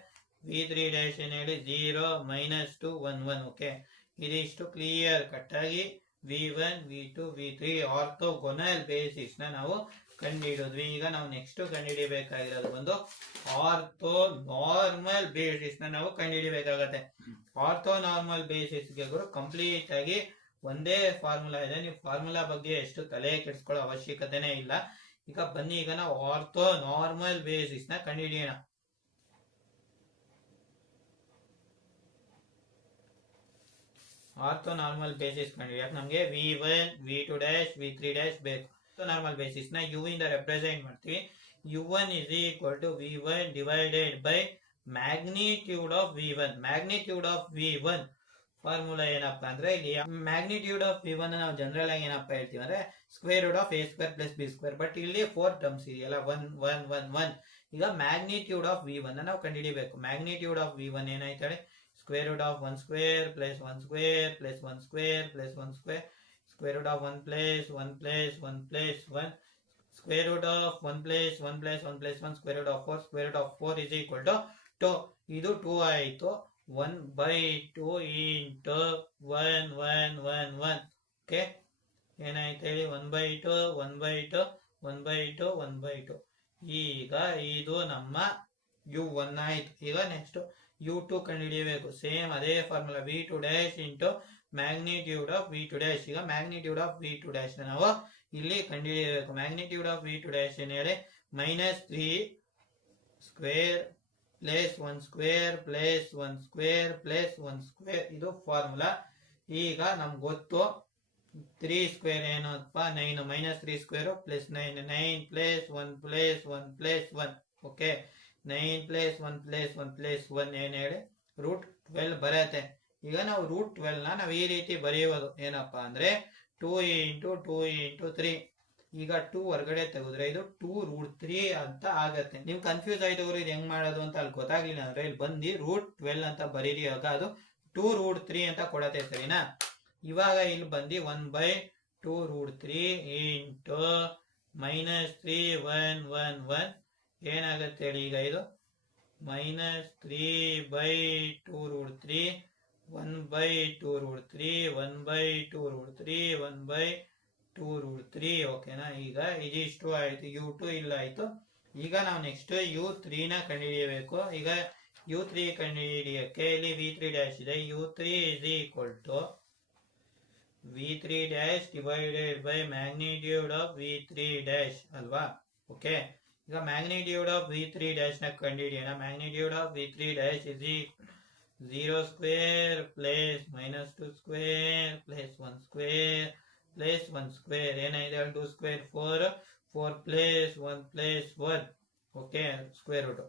v3 ಡ್ಯಾಶ್ ಏನ್ ಹೇಳಿ 0 -2 1 1. ಓಕೆ, ಇದಿಷ್ಟು ಕ್ಲಿಯರ್ ಕಟ್ ಆಗಿ v1 v2 v3 orthogonal basis ನ ನಾವು ಕಂಡುಹಿಡಿದ್ವಿ. ಈಗ ನಾವು ನೆಕ್ಸ್ಟ್ ಕಂಡುಹಿಡಿಬೇಕಾಗಿರೋದು ಒಂದು ಆರ್ಥೋ ನಾರ್ಮಲ್ ಬೇಸಿಸ್ ನ ನಾವು ಕಂಡುಹಿಡಿಬೇಕಾಗತ್ತೆ. ಆರ್ಥೋ ನಾರ್ಮಲ್ ಬೇಸಿಸ್ ಗೆ ಕಂಪ್ಲೀಟ್ ಆಗಿ ಒಂದೇ ಫಾರ್ಮುಲಾ ಇದೆ. ನೀವು ಫಾರ್ಮುಲಾ ಬಗ್ಗೆ ಎಷ್ಟು ತಲೆ ಕೆಡಿಸ್ಕೊಳ್ಳೋ ಅವಶ್ಯಕತೆನೇ ಇಲ್ಲ. ಈಗ ಬನ್ನಿ, ಈಗ ನಾವು ಆರ್ಥೋ ನಾರ್ಮಲ್ ಬೇಸಿಸ್ ನ ಕಂಡುಹಿಡಿಯೋಣ. ಆರ್ಥೋ ನಾರ್ಮಲ್ ಬೇಸಿಸ್ ಕಂಡುಹಿಡಿಯಕ್ಕೆ ನಮಗೆ v1 v2 dash v3 dash ಬೇಕು. ನಾರ್ಮಲ್ ಬೇಸಿಸ್ ನ u ಇಂದ ರೆಪ್ರೆಸೆಂಟ್ ಮಾಡ್ತೀವಿ. u1 is equal to v1 divided by magnitude of v1. magnitude of v1 formula ಏನಪ್ಪಾ ಅಂದ್ರೆ, ಇಲ್ಲಿ ಮ್ಯಾಗ್ನಿಟ್ಯೂಡ್ ಆಫ್ v1 ನಾವು ಜನರಲ್ ಆಗಿ ಏನಪ್ಪಾ ಹೇಳ್ತೀವಿ ಅಂದ್ರೆ square root of a square plus b square. But ಇಲ್ಲಿ 4 ಟರ್ಮ್ಸ್ ಇದೆಯಲ್ಲ 1 1 1 1. ಈಗ ಮ್ಯಾಗ್ನಿಟ್ಯೂಡ್ ಆಫ್ v1 ನಾವು ಕಂಡುಹಿಡಿಬೇಕು. ಮ್ಯಾಗ್ನಿಟ್ಯೂಡ್ ಆಫ್ v1 ಏನಾಯ್ತಾಳೆ, square root of 1 square plus 1 square plus 1 square plus 1 square, square root of 1 plus 1 plus 1 plus 1, square root of 1 plus 1 plus 1 plus 1, square root of 4. Square root of 4 is equal to 2. ಇದು 2 ಆಯಿತು. 1/2 into 1 1 1 1. Okay, ಏನಾಯ್ತು ಹೇಳಿ, 1/2 1/2 1/2 1/2. ಈಗ ಇದು ನಮ್ಮ u1 ಆಯ್ತು. ಈಗ next u2 ಕಂಡುಹಿಡಿಯಬೇಕು. ಸೇಮ್ ಅದೇ formula v2 dash into magnitude of v2 dash. ಈಗ ಮ್ಯಾಗ್ನಿಟ್ಯೂಡ್ ಆಫ್ v2 ಡ್ಯಾಶ್ ನಾವು ಇಲ್ಲಿ ಕಂಡುಹಿಡಿಯಬೇಕು. ಮ್ಯಾಗ್ನಿಟ್ಯೂಡ್ ಆಫ್ v2 ಡ್ಯಾಶ್ ಏನ್ ಹೇಳಿ, -3 square plus 1 square plus 1 square plus 1 square. ಇದು ಫಾರ್ಮುಲಾ. ಈಗ ನಮ್ಗೆ ಗೊತ್ತು 3 ಸ್ಕ್ವೇರ್ ಏನಪ್ಪ 9 -3 square plus 9 9 plus 1 plus 1 plus 1. Okay, 9 plus 1 plus 1 plus 1 ಏನ್ ಹೇಳಿ √12 ಬರತ್ತೆ. ಈಗ ನಾವು √12 ನಾವು ಈ ರೀತಿ ಬರೆಯುವುದು ಏನಪ್ಪಾ ಅಂದ್ರೆ 2 into 2 into 3. ಈಗ 2 ಹೊರಗಡೆ ತೆಗೆದ್ರೆ ಇದು 2√3 ಅಂತ ಆಗತ್ತೆ. ನೀವು ಕನ್ಫ್ಯೂಸ್ ಆಯ್ತವ್ರು ಇದು ಹೆಂಗ್ ಮಾಡೋದು ಅಂತ ಅಲ್ಲಿ ಗೊತ್ತಾಗ್ಲಿಲ್ಲ ಅಂದ್ರೆ ಇಲ್ಲಿ ಬಂದು √12 ಅಂತ ಬರೀರಿ. ಆಗ ಅದು 2√3 ಅಂತ ಕೊಡತ್ತೆ, ಸರಿನಾ? ಇವಾಗ ಇಲ್ಲಿ ಬಂದು 1/2√3 into -3 1 1 1 ಏನಾಗತ್ತೆ ಹೇಳಿ. ಈಗ ಇದು -3/2√3 1/2√3 1/2√3 1/2√3. ಓಕೆನಾ? ಈಗ ಇದಿಷ್ಟು ಆಯ್ತು, u2 ಇಲ್ಲ ಆಯ್ತು. ಈಗ ನಾವು ನೆಕ್ಸ್ಟ್ u3 ನ ಕಂಡುಹಿಡಿಯಬೇಕು. ಈಗ u3 ಕಂಡುಹಿಡಿಯಕ್ಕೆ ಇಲ್ಲಿ v3 ಡ್ಯಾಶ್ ಇದೆ. u3 is equal to v3 dash divided by magnitude of v3 dash ಅಲ್ವಾ? ಓಕೆ, ಈಗ ಮ್ಯಾಗ್ನಿಟ್ಯೂಡ್ ಆಫ್ v3 ಡ್ಯಾಶ್ ನ ಕಂಡುಹಿಡಿಯೋಣ. Magnitude of v3 dash is 0 square plus -2 square plus 1 square plus 1 square. ಏನಾಗಿದೆ 2 square 4 4 plus 1 plus 1. Okay, square root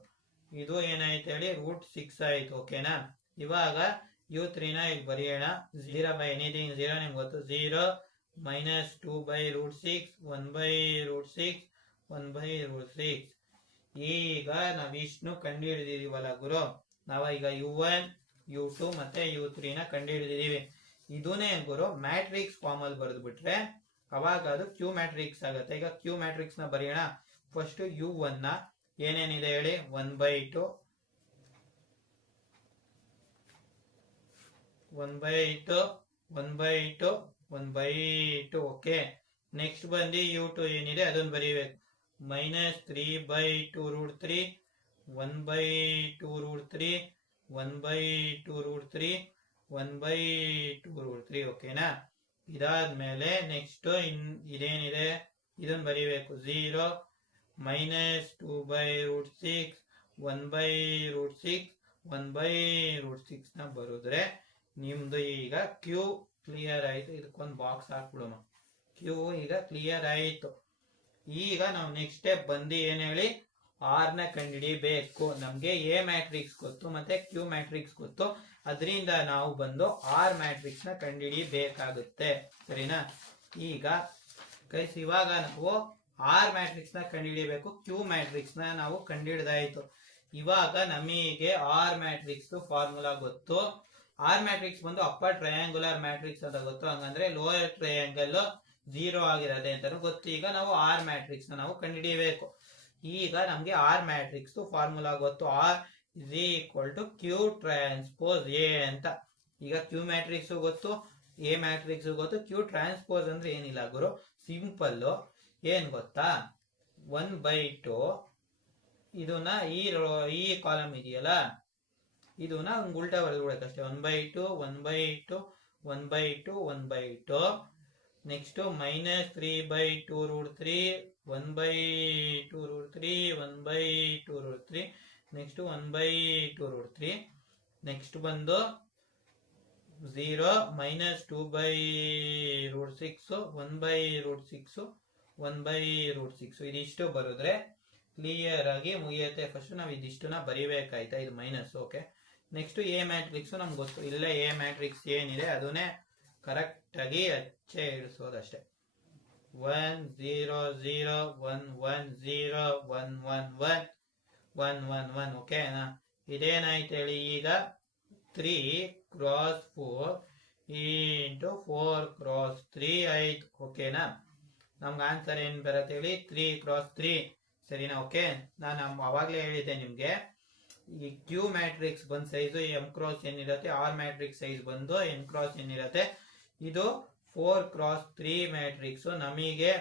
ಇದು ಏನಾಯ್ತು ಹೇಳಿ √6 ಆಯ್ತು. ಓಕೆನಾ? ಇವಾಗ u3 ನ ಈಗ ಬರೆಯೋಣ. 0 ಬೈ ಎನಿಥಿಂಗ್ 0 ನಿಮ್ಗೆ ಗೊತ್ತು. 0 -2/√6 1/√6 1/√6. ಈಗ ನಾವ್ ಇಷ್ಟು ಕಂಡು ಹಿಡಿದಿದೀವಲ್ಲ ಗುರು, ನಾವ ಈಗ u1 u2 ಮತ್ತೆ u3 ನ ಕಂಡು ಹಿಡಿದಿದೀವಿ. ಇದನ್ನೇ ಗುರು ಮ್ಯಾಟ್ರಿಕ್ಸ್ ಫಾರ್ಮ್ ಅಲ್ಲಿ ಬರೆದು ಬಿಟ್ರೆ ಅವಾಗ ಅದು ಕ್ಯೂ ಮ್ಯಾಟ್ರಿಕ್ಸ್ ಆಗುತ್ತೆ. ಈಗ ಕ್ಯೂ ಮ್ಯಾಟ್ರಿಕ್ಸ್ ನ ಬರೆಯೋಣ. ಫಸ್ಟ್ u1 ನ ಏನೇನಿದೆ ಹೇಳಿ 1/2 1/2 1/2 1/2. ಓಕೆ, ನೆಕ್ಸ್ಟ್ ಬಂದು u2 ಏನಿದೆ ಅದನ್ನ ಬರೀಬೇಕು. -3/2√3 1/2√3 1/2√3 1/2√3. ಓಕೆನಾ? ಇದಾದ್ಮೇಲೆ ನೆಕ್ಸ್ಟ್ ಇದೇನಿದೆ ಇದನ್ನ ಬರೀಬೇಕು. 0 -2/√6 1/√6 1/√6 ನ ಬರುದ್ರೆ ನಿಮ್ದು ಈಗ ಕ್ಯೂ ಕ್ಲಿಯರ್ ಆಯ್ತು. ಇದಕ್ಕೊಂದು ಬಾಕ್ಸ್ ಹಾಕ್ಬಿಡೋಣ. ಕ್ಯೂ ಈಗ ಕ್ಲಿಯರ್ ಆಯ್ತು. ಈಗ ನಾವು ನೆಕ್ಸ್ಟ್ ಸ್ಟೆಪ್ ಬಂದು ಏನ್ ಹೇಳಿ ಆರ್ ನ ಕಂಡುಹಿಡಿಬೇಕು. ನಮ್ಗೆ ಎ ಮ್ಯಾಟ್ರಿಕ್ಸ್ ಗೊತ್ತು ಮತ್ತೆ ಕ್ಯೂ ಮ್ಯಾಟ್ರಿಕ್ಸ್ ಗೊತ್ತು. ಅದರಿಂದ ನಾವು ಬಂದು ಆರ್ ಮ್ಯಾಟ್ರಿಕ್ಸ್ ನ ಕಂಡುಹಿಡಿಬೇಕಾಗುತ್ತೆ, ಸರಿನಾ? ಈಗ ಗೈಸ್ ಇವಾಗ ನಾವು ಆರ್ ಮ್ಯಾಟ್ರಿಕ್ಸ್ ನ ಕಂಡುಹಿಡಿಯಬೇಕು. ಕ್ಯೂ ಮ್ಯಾಟ್ರಿಕ್ಸ್ ನ ನಾವು ಕಂಡುಹಿಡಿದಾಯ್ತು. ಇವಾಗ ನಮಗೆ ಆರ್ ಮ್ಯಾಟ್ರಿಕ್ಸ್ ಫಾರ್ಮುಲಾ ಗೊತ್ತು. ಆರ್ ಮ್ಯಾಟ್ರಿಕ್ಸ್ ಬಂದು ಅಪ್ಪರ್ ಟ್ರಯಾಂಗುಲರ್ ಮ್ಯಾಟ್ರಿಕ್ಸ್ ಅಂತ ಗೊತ್ತು. ಹಂಗಂದ್ರೆ ಲೋಯರ್ ಟ್ರಯಾಂಗಲ್ 0 ಆಗಿರದೆ ಅಂತ ಗೊತ್ತು. ಈಗ ನಾವು ಆರ್ ಮ್ಯಾಟ್ರಿಕ್ಸ್ ನ ನಾವು ಕಂಡುಹಿಡಿಯಬೇಕು. ಈಗ ನಮ್ಗೆ ಆರ್ ಮ್ಯಾಟ್ರಿಕ್ಸ್ ಫಾರ್ಮುಲಾ ಗೊತ್ತು, R is equal to Q transpose A ಅಂತ. ಈಗ ಕ್ಯೂ ಮ್ಯಾಟ್ರಿಕ್ಸ್ ಗೊತ್ತು, ಎ ಮ್ಯಾಟ್ರಿಕ್ಸ್ ಗೊತ್ತು, ಕ್ಯೂ ಟ್ರಾನ್ಸ್ಪೋಸ್ ಅಂದ್ರೆ ಏನಿಲ್ಲ ಗುರು, ಸಿಂಪಲ್. ಏನ್ ಗೊತ್ತಾ, 1/2 ಇದನ್ನ ಈ ಕಾಲಮ್ ಇದೆಯಲ್ಲ, ಇದನ್ನ ಉಲ್ಟಾ ಬರೆದ್ಬಿಡಕ್ಕಷ್ಟೇ. 1/2 1/2 1/2 1/2. ನೆಕ್ಸ್ಟ್ -3/2√3 1/2√3 1/2√3. ನೆಕ್ಸ್ಟ್ 1/2√3. ನೆಕ್ಸ್ಟ್ ಬಂದು 0 -2/√6 1/√6 1/√6. ಇದಿಷ್ಟು ಬರೆದ್ರೆ ಕ್ಲಿಯರ್ ಆಗಿ ಮುಗಿಯುತ್ತೆ. ಫಸ್ಟ್ ನಾವು ಇದಿಷ್ಟನ್ನ ಬರಿಬೇಕಾಯ್ತಾ, ಇದು minus. Okay, next A matrix ನಮ್ಗೆ ಗೊತ್ತು, ಇಲ್ಲೇ ಎ ಮ್ಯಾಟ್ರಿಕ್ಸ್ ಏನಿದೆ ಅದನ್ನೇ ಕರೆಕ್ಟ್ ಆಗಿ ಅಚ್ಚೆ ಇಡಿಸೋದಷ್ಟೇ. 1 0 0 1 1 0 1 1 1 1 1 1. ಓಕೆನಾ, ಇದೇನಾಯ್ತು ಹೇಳಿ ಈಗ, 3 × 4 × 4 × 3 ಆಯ್ತು. ಓಕೆನಾ, ನಮ್ಗೆ ಆನ್ಸರ್ ಏನ್ ಬರುತ್ತೆ ಹೇಳಿ, 3 × 3. ಸರಿನಾ? ಓಕೆ, ನಾನು ಅವಾಗಲೇ ಹೇಳಿದ್ದೆ ನಿಮ್ಗೆ, ಈ ಕ್ಯೂ ಮ್ಯಾಟ್ರಿಕ್ಸ್ ಬಂದ್ ಸೈಜು m × n ಇರುತ್ತೆ, ಆರ್ ಮ್ಯಾಟ್ರಿಕ್ಸ್ ಸೈಜ್ ಬಂದು n × n ಇರುತ್ತೆ. ಇದು 4 × 3 ಮ್ಯಾಟ್ರಿಕ್ಸ್. ನಮಗೆ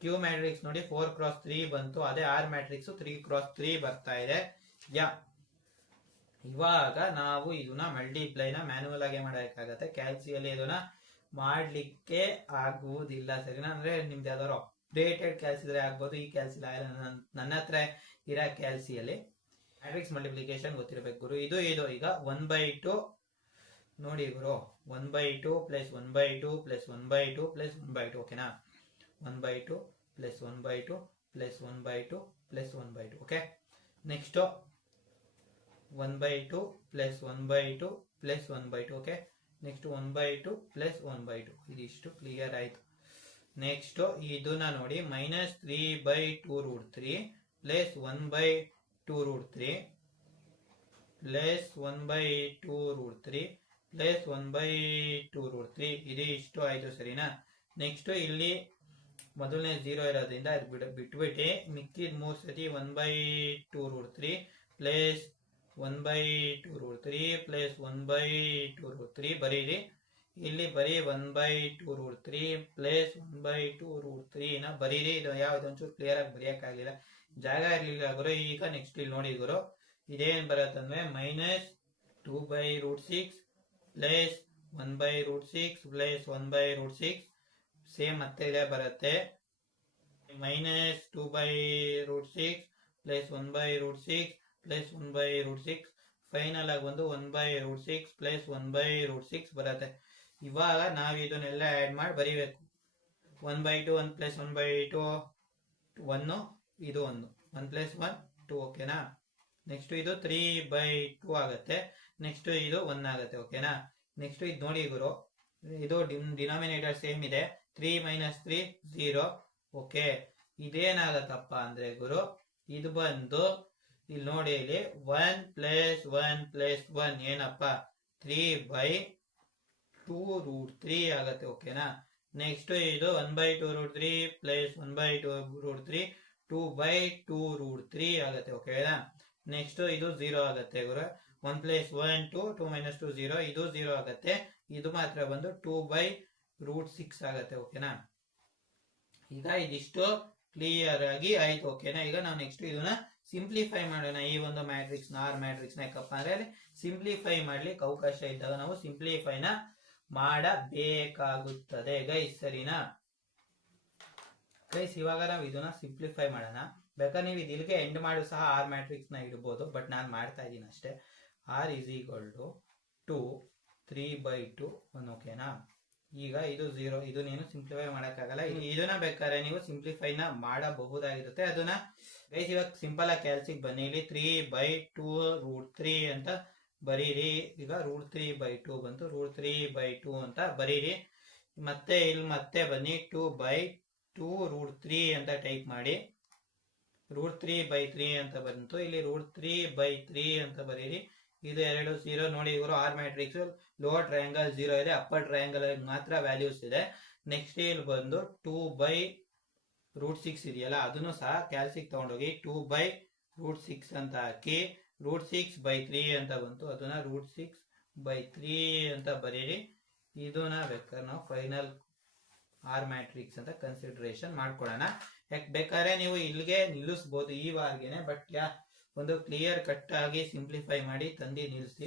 ಕ್ಯೂ ಮ್ಯಾಟ್ರಿಕ್ಸ್ ನೋಡಿ 4 × 3 ಬಂತು, ಅದೇ ಆರ್ ಮ್ಯಾಟ್ರಿಕ್ಸ್ 3 × 3 ಬರ್ತಾ ಇದೆ. ಇವಾಗ ನಾವು ಇದನ್ನ ಮಲ್ಟಿಪ್ಲೈನ ಮ್ಯಾನ್ಯುವಲ್ ಆಗಿ ಮಾಡಬೇಕಾಗತ್ತೆ. ಕ್ಯಾಲ್ಸಿಯಲ್ಲಿ ಇದನ್ನ ಮಾಡ್ಲಿಕ್ಕೆ ಆಗುವುದಿಲ್ಲ. ಸರಿನಾ? ಅಂದ್ರೆ ನಿಮ್ದು ಯಾವ್ದಾದ್ರು ಅಪ್ಡೇಟೆಡ್ ಕ್ಯಾಲ್ಸಿ ಇದ್ರೆ ಆಗ್ಬೋದು, ಈ ಕ್ಯಾಲ್ಸಿ ನನ್ನ ಹತ್ರ ಇರೋ ಕ್ಯಾಲ್ಸಿಯಲ್ಲಿ ಮ್ಯಾಟ್ರಿಕ್ಸ್ ಮಲ್ಟಿಪ್ಲಿಕೇಶನ್ ಗೊತ್ತಿರಬೇಕು ಗುರು. ಇದು ಈಗ 1/2 ನೋಡಿ ಗುರು, 1/2 + 1/2 + 1/2 + 1/2. ಓಕೆನಾ, 1/2 + 1/2 + 1/2 + 1/2. Okay, next 1/2 + 1/2 + 1/2. Okay, next 1/2 + 1/2. ಇದಿಷ್ಟು ಕ್ಲಿಯರ್ ಆಯ್ತು. ನೆಕ್ಸ್ಟ್ ಇದನ್ನ ನೋಡಿ, -3/2√3 + 1/2√3 + 1/2√3 + 1/2√3. ಇದು ಇಷ್ಟು ಆಯ್ತು. ಸರಿನಾ? ನೆಕ್ಸ್ಟ್ ಇಲ್ಲಿ ಮೊದಲನೇ 0 ಇರೋದ್ರಿಂದ ಅದು ಬಿಟ್ಬಿಟ್ಟು ಮಿಕ್ಕಿದ 3 ಸತಿ 1/2√3 + 1/2√3 + 1/2√3 ಬರೀರಿ. ಇಲ್ಲಿ ಬರೀ 1/2√3 + 1/2√3 ನ ಬರೀರಿ. ಇದು ಯಾವ್ದು ಒಂಚೂರು ಕ್ಲಿಯರ್ ಆಗಿ ಬರೆಯಕ್ಕಾಗಲಿಲ್ಲ, ಜಾಗ ಇರ್ಲಿಲ್ಲ ಗುರು. ಈಗ ನೆಕ್ಸ್ಟ್ ಇಲ್ಲಿ ನೋಡಿ ಗುರು, ಇದೇನ್ ಬರತ್ತಂದ್ರೆ -2/√6 + 1/√6 + 1/√6. ಸೇಮ್ ಮತ್ತೆ ಇದೇ ಬರುತ್ತೆ, -2/√6 + 1/√6 + 1/√6. ಫೈನಲ್ ಆಗಿ ಒಂದು 1/√6 + 1/√6 ಬರುತ್ತೆ. ಇವಾಗ ನಾವು ಇದನ್ನೆಲ್ಲ ಆಡ್ ಮಾಡಿ ಬರೀಬೇಕು. 1/2 1 + 1/2 1, ಇದು 1 1 + 1 2. ಓಕೆನಾ, ನೆಕ್ಸ್ಟ್ ಇದು 3/2 ಆಗುತ್ತೆ. ನೆಕ್ಸ್ಟ್ ಇದು 1 ಆಗುತ್ತೆ. ಓಕೆನಾ, ನೆಕ್ಸ್ಟ್ ಇದು ನೋಡಿ ಗುರು, ಇದು ಡಿನಾಮಿನೇಟರ್ ಸೇಮ್ ಇದೆ, 3 - 3 0. ಓಕೆ, ಇದೇನಾಗತ್ತಪ್ಪ ಅಂದ್ರೆ ಗುರು, ಇದು ಬಂದು ಇಲ್ಲಿ ನೋಡಿ, ಇಲ್ಲಿ 1 + 1 + 1 ಏನಪ್ಪ 3/2√3 ಆಗತ್ತೆ. ಓಕೆನಾ, ನೆಕ್ಸ್ಟ್ ಇದು 1/2√3 + 1/2√3 2/2√3 ಆಗತ್ತೆ. ಓಕೆನಾ, ನೆಕ್ಸ್ಟ್ ಇದು 0 ಆಗತ್ತೆ ಗುರು. 1 + 1 2 2 - 2 0, ಇದು 0 ಆಗತ್ತೆ. ಇದು ಮಾತ್ರ ಬಂದು 2/√6 ಆಗತ್ತೆ. ಓಕೆನಾ, ಈಗ ಇದಿಷ್ಟು ಕ್ಲಿಯರ್ ಆಗಿ ಆಯ್ತು. ಓಕೆನಾ, ಈಗ ನಾವು ನೆಕ್ಸ್ಟ್ ಇದನ್ನ ಸಿಂಪ್ಲಿಫೈ ಮಾಡೋಣ. ಈ ಒಂದು ಮ್ಯಾಟ್ರಿಕ್ಸ್ ಆರ್ ಮ್ಯಾಟ್ರಿಕ್ಸ್ ನ ಯಾಕಪ್ಪ ಅಂದ್ರೆ ಸಿಂಪ್ಲಿಫೈ ಮಾಡ್ಲಿಕ್ಕೆ ಅವಕಾಶ ಇದ್ದಾಗ ನಾವು ಸಿಂಪ್ಲಿಫೈನ ಮಾಡಬೇಕಾಗುತ್ತದೆ ಗೈಸ್. ಸರಿನಾ ಗೈಸ್? ಇವಾಗ ನಾವು ಇದನ್ನ ಸಿಂಪ್ಲಿಫೈ ಮಾಡೋಣ. ಬೇಕಾದ್ರೆ ನೀವು ಇದಿಲ್ಗೆ ಎಂಡ್ ಮಾಡು ಸಹ ಆರ್ ಮ್ಯಾಟ್ರಿಕ್ಸ್ ನ ಇಡ್ಬೋದು, ಬಟ್ ನಾನು ಮಾಡ್ತಾ ಇದ್ದೀನಿ ಅಷ್ಟೇ. R = 2 3/2 1. ಓಕೆನಾ, ಈಗ ಇದು 0, ಇದು ನೀನು ಸಿಂಪ್ಲಿಫೈ ಮಾಡಕ್ಕಾಗಲ್ಲ. ಇದನ್ನ ಬೇಕಾದ್ರೆ ನೀವು ಸಿಂಪ್ಲಿಫೈನ ಮಾಡಬಹುದಾಗಿರುತ್ತೆ. ಅದನ್ನ ಗೈಸ್ ಇವಾಗ ಸಿಂಪಲ್ ಆಗಿ ಕ್ಯಾಲ್ಸಿಗೆ ಬನ್ನಿ. ಇಲ್ಲಿ 3/2√3 ಅಂತ ಬರೀರಿ. ಈಗ √3/2 ಬಂತು, √3/2 ಅಂತ ಬರೀರಿ. ಮತ್ತೆ ಇಲ್ಲಿ ಮತ್ತೆ ಬನ್ನಿ, 2/2√3 ಅಂತ ಟೈಪ್ ಮಾಡಿ. √3/3 ಅಂತ ಬಂತು, ಇಲ್ಲಿ √3/3 ಅಂತ ಬರೀರಿ. ಇದು 2 0 ನೋಡಿ ಇವರು ಆರ್ ಮ್ಯಾಟ್ರಿಕ್ಸ್ ಲೋವರ್ ಟ್ರಯಾಂಗಲ್ 0 ಇದೆ, ಅಪ್ಪರ್ ಟ್ರಯಾಂಗಲ್ ಮಾತ್ರ ವ್ಯಾಲ್ಯೂಸ್ ಇದೆ. ನೆಕ್ಸ್ಟ್ ಇಲ್ಲಿ ಬಂದು 2/2 √6 ಇದೆಯಲ್ಲ ಅದನ್ನು ಸಹ ಕ್ಯಾಲ್ಸಿಗೆ ತಗೊಂಡೋಗಿ 2/√6 ಅಂತ ಹಾಕಿ √6/3 ಅಂತ ಬಂತು, ಅದನ್ನ √6/3 ಅಂತ ಬರೀರಿ. ಇದನ್ನ ಬೇಕಾದ್ರೆ ನಾವು ಫೈನಲ್ ಆರ್ ಮ್ಯಾಟ್ರಿಕ್ಸ್ ಅಂತ ಕನ್ಸಿಡರೇಷನ್ ಮಾಡ್ಕೊಳ್ಳೋಣ. ಯಾಕೆ ಬೇಕಾದ್ರೆ ನೀವು ಇಲ್ಲಿಗೆ ನಿಲ್ಲಿಸ್ಬೋದು ಈ ವಾರ್ಗೆನೆ, ಬಟ್ ಒಂದು ಕ್ಲಿಯರ್ ಕಟ್ ಆಗಿ ಸಿಂಪ್ಲಿಫೈ ಮಾಡಿ ತಂದಿ ನಿಲ್ಲಿಸಿ.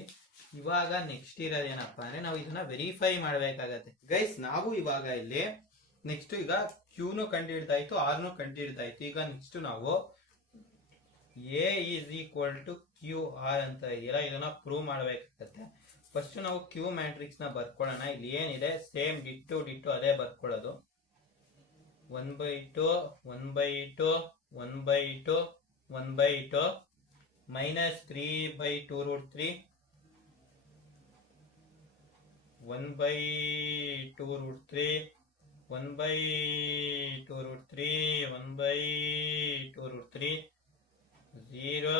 ಇವಾಗ ನೆಕ್ಸ್ಟ್ ಇರೋದೇನಪ್ಪ ಅಂದ್ರೆ ನಾವು ಇದನ್ನ ವೆರಿಫೈ ಮಾಡ್ಬೇಕಾಗತ್ತೆ ಗೈಸ್. ನಾವು ಇವಾಗ ಇಲ್ಲಿ ನೆಕ್ಸ್ಟ್ ಈಗ ಕ್ಯೂನು ಕಂಡು ಹಿಡ್ದಾಯ್ತು, ಆರ್ನು ಕಂಡು ಹಿಡ್ದಾಯ್ತು. ಈಗ ನೆಕ್ಸ್ಟ್ ನಾವು A is equal to Q R ಅಂತ ಇದೆಯಲ್ಲ ಇದನ್ನ ಪ್ರೂವ್ ಮಾಡ್ಬೇಕಾಗತ್ತೆ. ಫಸ್ಟ್ ನಾವು ಕ್ಯೂ ಮ್ಯಾಟ್ರಿಕ್ಸ್ ನ ಬರ್ಕೊಳ್ಳೋಣ. ಇಲ್ಲಿ ಏನಿದೆ ಸೇಮ್ ಡಿಟ್ಟು ಅದೇ ಬರ್ಕೊಳ್ಳೋದು. 1/2 1/2 1/2 1/2 -3/2√3 1/2√3 1/2√3 1/2√3 0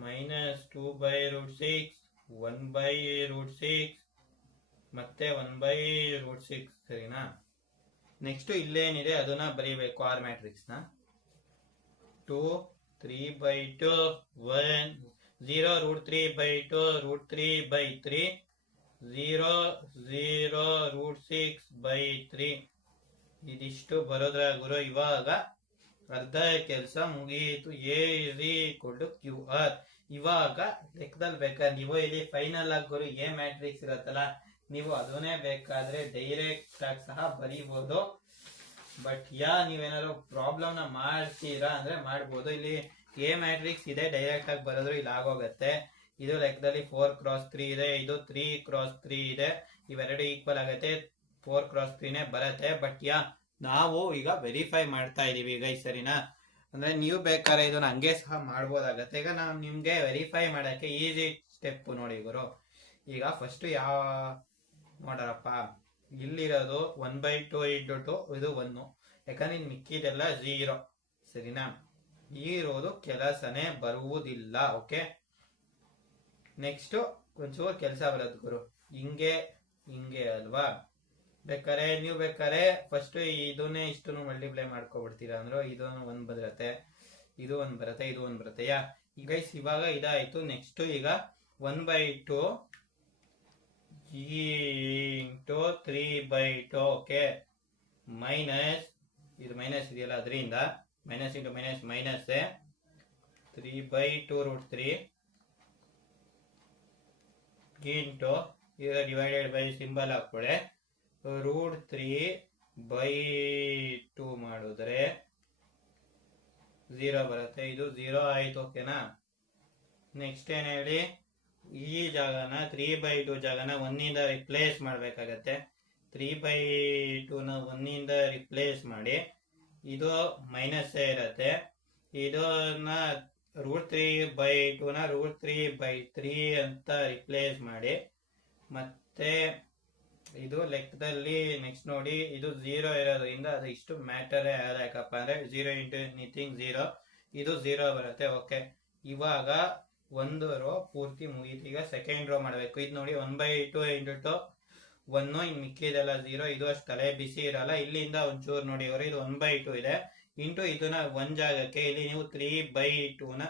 -2/√6 1/√6 ಮತ್ತೆ 1/√6 ಸರಿನಾ. ನೆಕ್ಸ್ಟ್ ಇಲ್ಲೇನಿದೆ ಅದನ್ನ ಬರೀಬೇಕು ಆರ್ ಮ್ಯಾಟ್ರಿಕ್ಸ್ ನ. 2 3/2 1 0 √3/2 √3/3 0 0 √6/3 ಇದಿಷ್ಟು ಬರೋದ್ರ ಗುರು. ಇವಾಗ ಅರ್ಧ ಕೆಲಸ ಮುಗಿಯಿತು. A is equal to Q R. ಇವಾಗ ಲೆಕ್ಕದಲ್ಲಿ ಬೇಕಾದ್ರೆ ನೀವು ಇಲ್ಲಿ ಫೈನಲ್ ಆಗಿ ಗುರು ಎ ಮ್ಯಾಟ್ರಿಕ್ಸ್ ಇರತ್ತಲ್ಲ, ನೀವು ಅದನ್ನೇ ಬೇಕಾದ್ರೆ ಡೈರೆಕ್ಟ್ ಆಗಿ ಸಹ ಬರೀಬಹುದು. ಬಟ್ ನೀವೇನಾದ್ರು ಪ್ರಾಬ್ಲಮ್ ನ ಮಾಡ್ತೀರಾ ಅಂದ್ರೆ ಮಾಡ್ಬೋದು. ಇಲ್ಲಿ ಎ ಮ್ಯಾಟ್ರಿಕ್ಸ್ ಇದೆ, ಡೈರೆಕ್ಟ್ ಆಗಿ ಬರೋದ್ರು ಇಲ್ಲಿ ಆಗೋಗತ್ತೆ. ಇದು ಲೆಕ್ಕದಲ್ಲಿ 4x3 ಇದೆ, ಇದು 3x3 ಇದೆ. ಇವೆರಡು ಈಕ್ವಲ್ ಆಗತ್ತೆ, 4x3 ಬರತ್ತೆ. ಬಟ್ ನಾವು ಈಗ ವೆರಿಫೈ ಮಾಡ್ತಾ ಇದೀವಿ ಗೈಸ್ ಸರಿನಾ. ಅಂದ್ರೆ ನೀವು ಬೇಕಾದ್ರೆ ಇದನ್ನ ಹಂಗೆ ಸಹ ಮಾಡ್ಬೋದಾಗತ್ತೆ. ಈಗ ನಾವು ನಿಮ್ಗೆ ವೆರಿಫೈ ಮಾಡಕ್ಕೆ ಈಸಿ ಸ್ಟೆಪ್ ನೋಡಿ ಗುರು. ಈಗ ಫಸ್ಟ್ ನೋಡರಪ್ಪ, ಇಲ್ಲಿರೋದು 1/2 × 2 ಇದು 1, ಯಾಕಂದ್ರೆ ಇನ್ ಮಿಕ್ಕಿದೆಲ್ಲ 0 ಸರಿನಾ. ಇರೋದು ಕೆಲಸನೇ ಬರುವುದಿಲ್ಲ. ಓಕೆ, ನೆಕ್ಸ್ಟ್ ಒಂಚೂರು ಕೆಲಸ ಬರೋದು ಗುರು. ಹಿಂಗೆ ಅಲ್ವಾ. ನೀವು ಬೇಕಾದ್ರೆ ಫಸ್ಟ್ ಇದನ್ನೇ ಇಷ್ಟನ್ನು ಮಲ್ಟಿಪ್ಲೈ ಮಾಡ್ಕೊಬಿಡ್ತೀರಾ ಅಂದ್ರೆ ಇದೊಂದು 1 ಬರುತ್ತೆ, ಇದು 1 ಬರುತ್ತೆ, ಇದು 1 ಬರುತ್ತೆ. ಗೈಸ್ ಇವಾಗ ಇದಾಯ್ತು. ನೆಕ್ಸ್ಟ್ ಈಗ 1/2 × 3/2 ಓಕೆ, ಮೈನಸ್ ಇದು ಮೈನಸ್ ಇದೆಯಲ್ಲ ಅದರಿಂದ minus into minus minus 3/2√3 into ಈಗ ಡಿವೈಡೆಡ್ ಬೈ ಸಿಂಬಲ್ ಹಾಕೊಳ್ಳೆ √3/2 ಮಾಡಿದ್ರೆ 0 ಬರುತ್ತೆ. ಇದು 0 ಆಯ್ತು ಓಕೆನಾ. ನೆಕ್ಸ್ಟ್ ಏನ್ ಹೇಳಿ, ಈ ಜಾಗನ 3/2 ಜಾಗನ 1 ಇಂದ ರಿಪ್ಲೇಸ್ ಮಾಡ್ಬೇಕಾಗತ್ತೆ. 3/2ನ 1 ಇಂದ ರಿಪ್ಲೇಸ್ ಮಾಡಿ, ಇದು ಮೈನಸ್ ಇರತ್ತೆ. ಇದನ್ನ √3/2ನ √3/3 ಅಂತ ರಿಪ್ಲೇಸ್ ಮಾಡಿ, ಮತ್ತೆ ಇದು ಲೆಕ್ಕದಲ್ಲಿ ನೆಕ್ಸ್ಟ್ ನೋಡಿ ಇದು 0 ಇರೋದ್ರಿಂದ ಅದು ಇಷ್ಟು ಮ್ಯಾಟರ್ ಯಾಕಪ್ಪ ಅಂದ್ರೆ 0 × ಎನಿಥಿಂಗ್ 0, ಇದು 0 ಬರುತ್ತೆ. ಓಕೆ, ಇವಾಗ ಒಂದು ರೋ ಪೂರ್ತಿ ಮುಗೀತು. ಈಗ ಸೆಕೆಂಡ್ ರೋ ಮಾಡಬೇಕು. ಇದು ನೋಡಿ 1/2 × 2 1, ಇನ್ ಮಿಕ್ಕಿದೆಲ್ಲ 0. ಇದು ಅಷ್ಟು ತಲೆ ಬಿಸಿ ಇರಲ್ಲ. ಇಲ್ಲಿಂದ ಒಂಚೂರು ನೋಡಿ ಅವರು ಇದು 1/2 ಇದೆ ಇಂಟು ಇದನ್ನ 1 ಜಾಗಕ್ಕೆ ಇಲ್ಲಿ ನೀವು 3/2ನ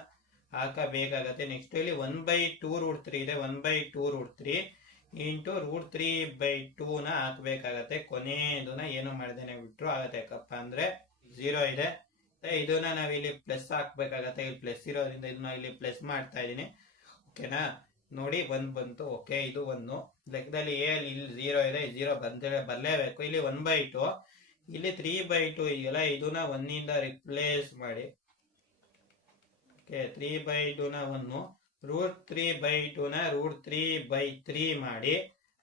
ಹಾಕಬೇಕಾಗತ್ತೆ. ನೆಕ್ಸ್ಟ್ ಇಲ್ಲಿ 1/2√3 ಇದೆ, 1/2√3 ಇಂಟು √3/2ನ ಹಾಕ್ಬೇಕಾಗತ್ತೆ. ಕೊನೆಯದನ್ನ ಏನು ಮಾಡ್ದೇನೆ ಬಿಟ್ರು ಆಗತ್ತೆ. ಯಾಕಪ್ಪ ಅಂದ್ರೆ 0 ಇದೆ. ಇದನ್ನ ನಾವಿಲ್ಲಿ ಪ್ಲಸ್ ಹಾಕ್ಬೇಕಾಗತ್ತೆ. ಇಲ್ಲಿ ಪ್ಲಸ್ ಇರೋದ್ರಿಂದ ಇದನ್ನ ಇಲ್ಲಿ ಪ್ಲಸ್ ಮಾಡ್ತಾ ಇದೀನಿ ಓಕೆನಾ. ನೋಡಿ 1 ಬಂತು. ಓಕೆ, ಇದು 1 ಲೆಕ್ಕದಲ್ಲಿ ಇಲ್ಲಿ 0 ಇದೆ, 0 ಬರ್ಲೇಬೇಕು. ಇಲ್ಲಿ 1/2, ಇಲ್ಲಿ 3/2 ಇದೆಯಲ್ಲ ಇದನ್ನ 1 ಇಂದ ರಿಪ್ಲೇಸ್ ಮಾಡಿ. ಓಕೆ, 3/2ನ 1 √3/2ನ √3/3 ಮಾಡಿ,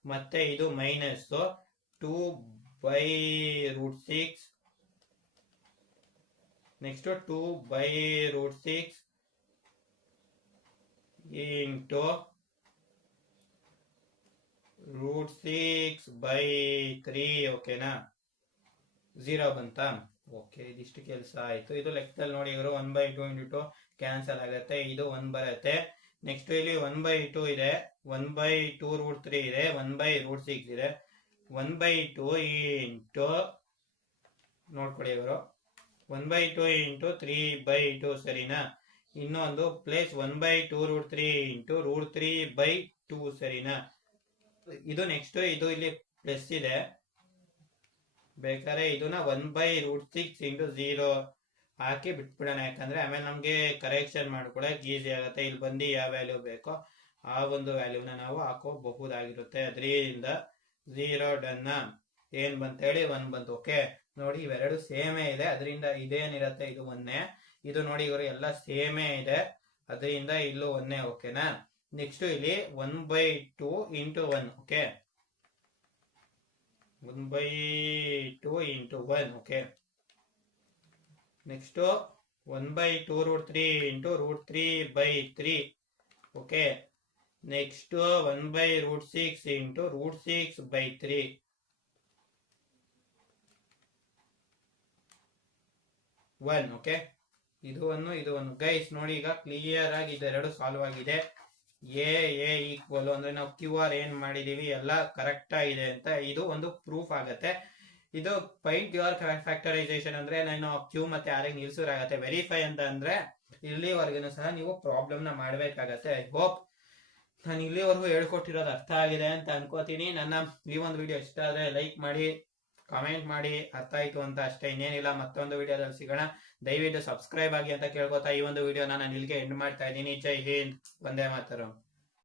ಮತ್ತೆ ಇದು ಮೈನಸ್ 2/√6 ನೆಕ್ಸ್ಟ್ 2/√6 ಇಂಟು √6/3 ಓಕೆನಾ. 0 ಬಂತಾ. ಓಕೆ, ಇದಿಷ್ಟು ಕೆಲಸ ಆಯ್ತು. ಇದು ಲೆಕ್ಕದಲ್ಲಿ ನೋಡಿ ಇವರು 1/2 × 2 ಕ್ಯಾನ್ಸಲ್ ಆಗುತ್ತೆ, ಇದು 1 ಬರುತ್ತೆ. ನೆಕ್ಸ್ಟ್ ಇಲ್ಲಿ 1/2 ಇದೆ, 1/2√3 ಇದೆ, 1/√6 ಇದೆ. 1/2 ಇಂಟು ನೋಡ್ಕೊಳ್ಳಿ ಇವರು 1/2 ಇಂಟು 3/2 ಸರಿನಾ. ಇನ್ನೊಂದು ಪ್ಲಸ್ 1/2 √3 ಇಂಟು √3/2 ಸರಿನಾ. ಇದು ನೆಕ್ಸ್ಟ್ ಇದು ಇಲ್ಲಿ ಪ್ಲಸ್ ಇದೆ, ಬೇಕಾದ್ರೆ ಇದನ್ನ 1/√6 ಇಂಟು 0 ಹಾಕಿ ಬಿಟ್ಬಿಡೋಣ, ಯಾಕಂದ್ರೆ ಆಮೇಲೆ ನಮ್ಗೆ ಕರೆಕ್ಷನ್ ಮಾಡ್ಕೊಳಕ್ ಈಸಿ ಆಗುತ್ತೆ. ಇಲ್ಲಿ ಬಂದು ಯಾವ ವ್ಯಾಲ್ಯೂ ಬೇಕೋ ಆ ಒಂದು ವ್ಯಾಲ್ಯೂನ ನಾವು ಹಾಕೋಬಹುದಾಗಿರುತ್ತೆ. ಅದರಿಂದ 0 ಡನ್ನ ಏನ್ ಬಂತ ಹೇಳಿ 1 ಬಂತು. ಓಕೆ ನೋಡಿ ಇವೆರಡು ಸೇಮೇ ಇದೆ, ಅದರಿಂದ ಇದೇನಿರತ್ತೆ ಇದು 1, ಇದು ನೋಡಿ ಇವರು ಎಲ್ಲ ಸೇಮೇ ಇದೆ, ಅದರಿಂದ ಇಲ್ಲೂ 1. ಓಕೆನಾ. ನೆಕ್ಸ್ಟ್ ಇಲ್ಲಿ 1/2 into 1. Okay 1/2 into 1. Okay next 1/2 √3 into √3/3. Okay next 1/√6 into √6/3. Okay ಇದು 1 ಇದು 1. ಗೈಸ್ ನೋಡಿ ಈಗ ಕ್ಲಿಯರ್ ಆಗಿ ಇದೆರಡು ಸಾಲ್ವ್ ಆಗಿದೆ. ಎ ಈಕ್ವಲ್ ಅಂದ್ರೆ ನಾವು QR ಏನ್ ಮಾಡಿದೀವಿ ಎಲ್ಲ ಕರೆಕ್ಟ್ ಆಗಿದೆ ಅಂತ ಇದು ಒಂದು ಪ್ರೂಫ್ ಆಗತ್ತೆ. ಇದು ಫೈಂಡ್ QR ಫ್ಯಾಕ್ಟರೈಸೇಷನ್ ಅಂದ್ರೆ ನಾನು Q ಮತ್ತೆ R ನಿಲ್ಸೋರಾಗತ್ತೆ. ವೆರಿಫೈ ಅಂತ ಅಂದ್ರೆ ಇಲ್ಲಿವರೆಗೂ ಸಹ ನೀವು ಪ್ರಾಬ್ಲಮ್ ನ ಮಾಡ್ಬೇಕಾಗತ್ತೆ. ಐ ಹೋಪ್ ನಾನು ಇಲ್ಲಿವರೆಗೂ ಹೇಳ್ಕೊಟ್ಟಿರೋದು ಅರ್ಥ ಆಗಿದೆ ಅಂತ ಅನ್ಕೋತೀನಿ. ನನ್ನ ಈ ಒಂದು ವಿಡಿಯೋ ಇಷ್ಟ ಆದ್ರೆ ಲೈಕ್ ಮಾಡಿ, ಕಾಮೆಂಟ್ ಮಾಡಿ ಅರ್ಥ ಆಯ್ತು ಅಂತ ಅಷ್ಟೇ, ಇನ್ನೇನಿಲ್ಲ. ಮತ್ತೊಂದು ವಿಡಿಯೋದಲ್ಲಿ ಸಿಗೋಣ. ದಯವಿಟ್ಟು ಸಬ್ಸ್ಕ್ರೈಬ್ ಆಗಿ ಅಂತ ಕೇಳ್ಕೊತಾ ಈ ಒಂದು ವಿಡಿಯೋನ ನಾನು ಇಲ್ಲಿಗೆ ಎಂಡ್ ಮಾಡ್ತಾ ಇದ್ದೀನಿ. ಜೈ ಹಿಂದ್, ವಂದೇ ಮಾತರಂ.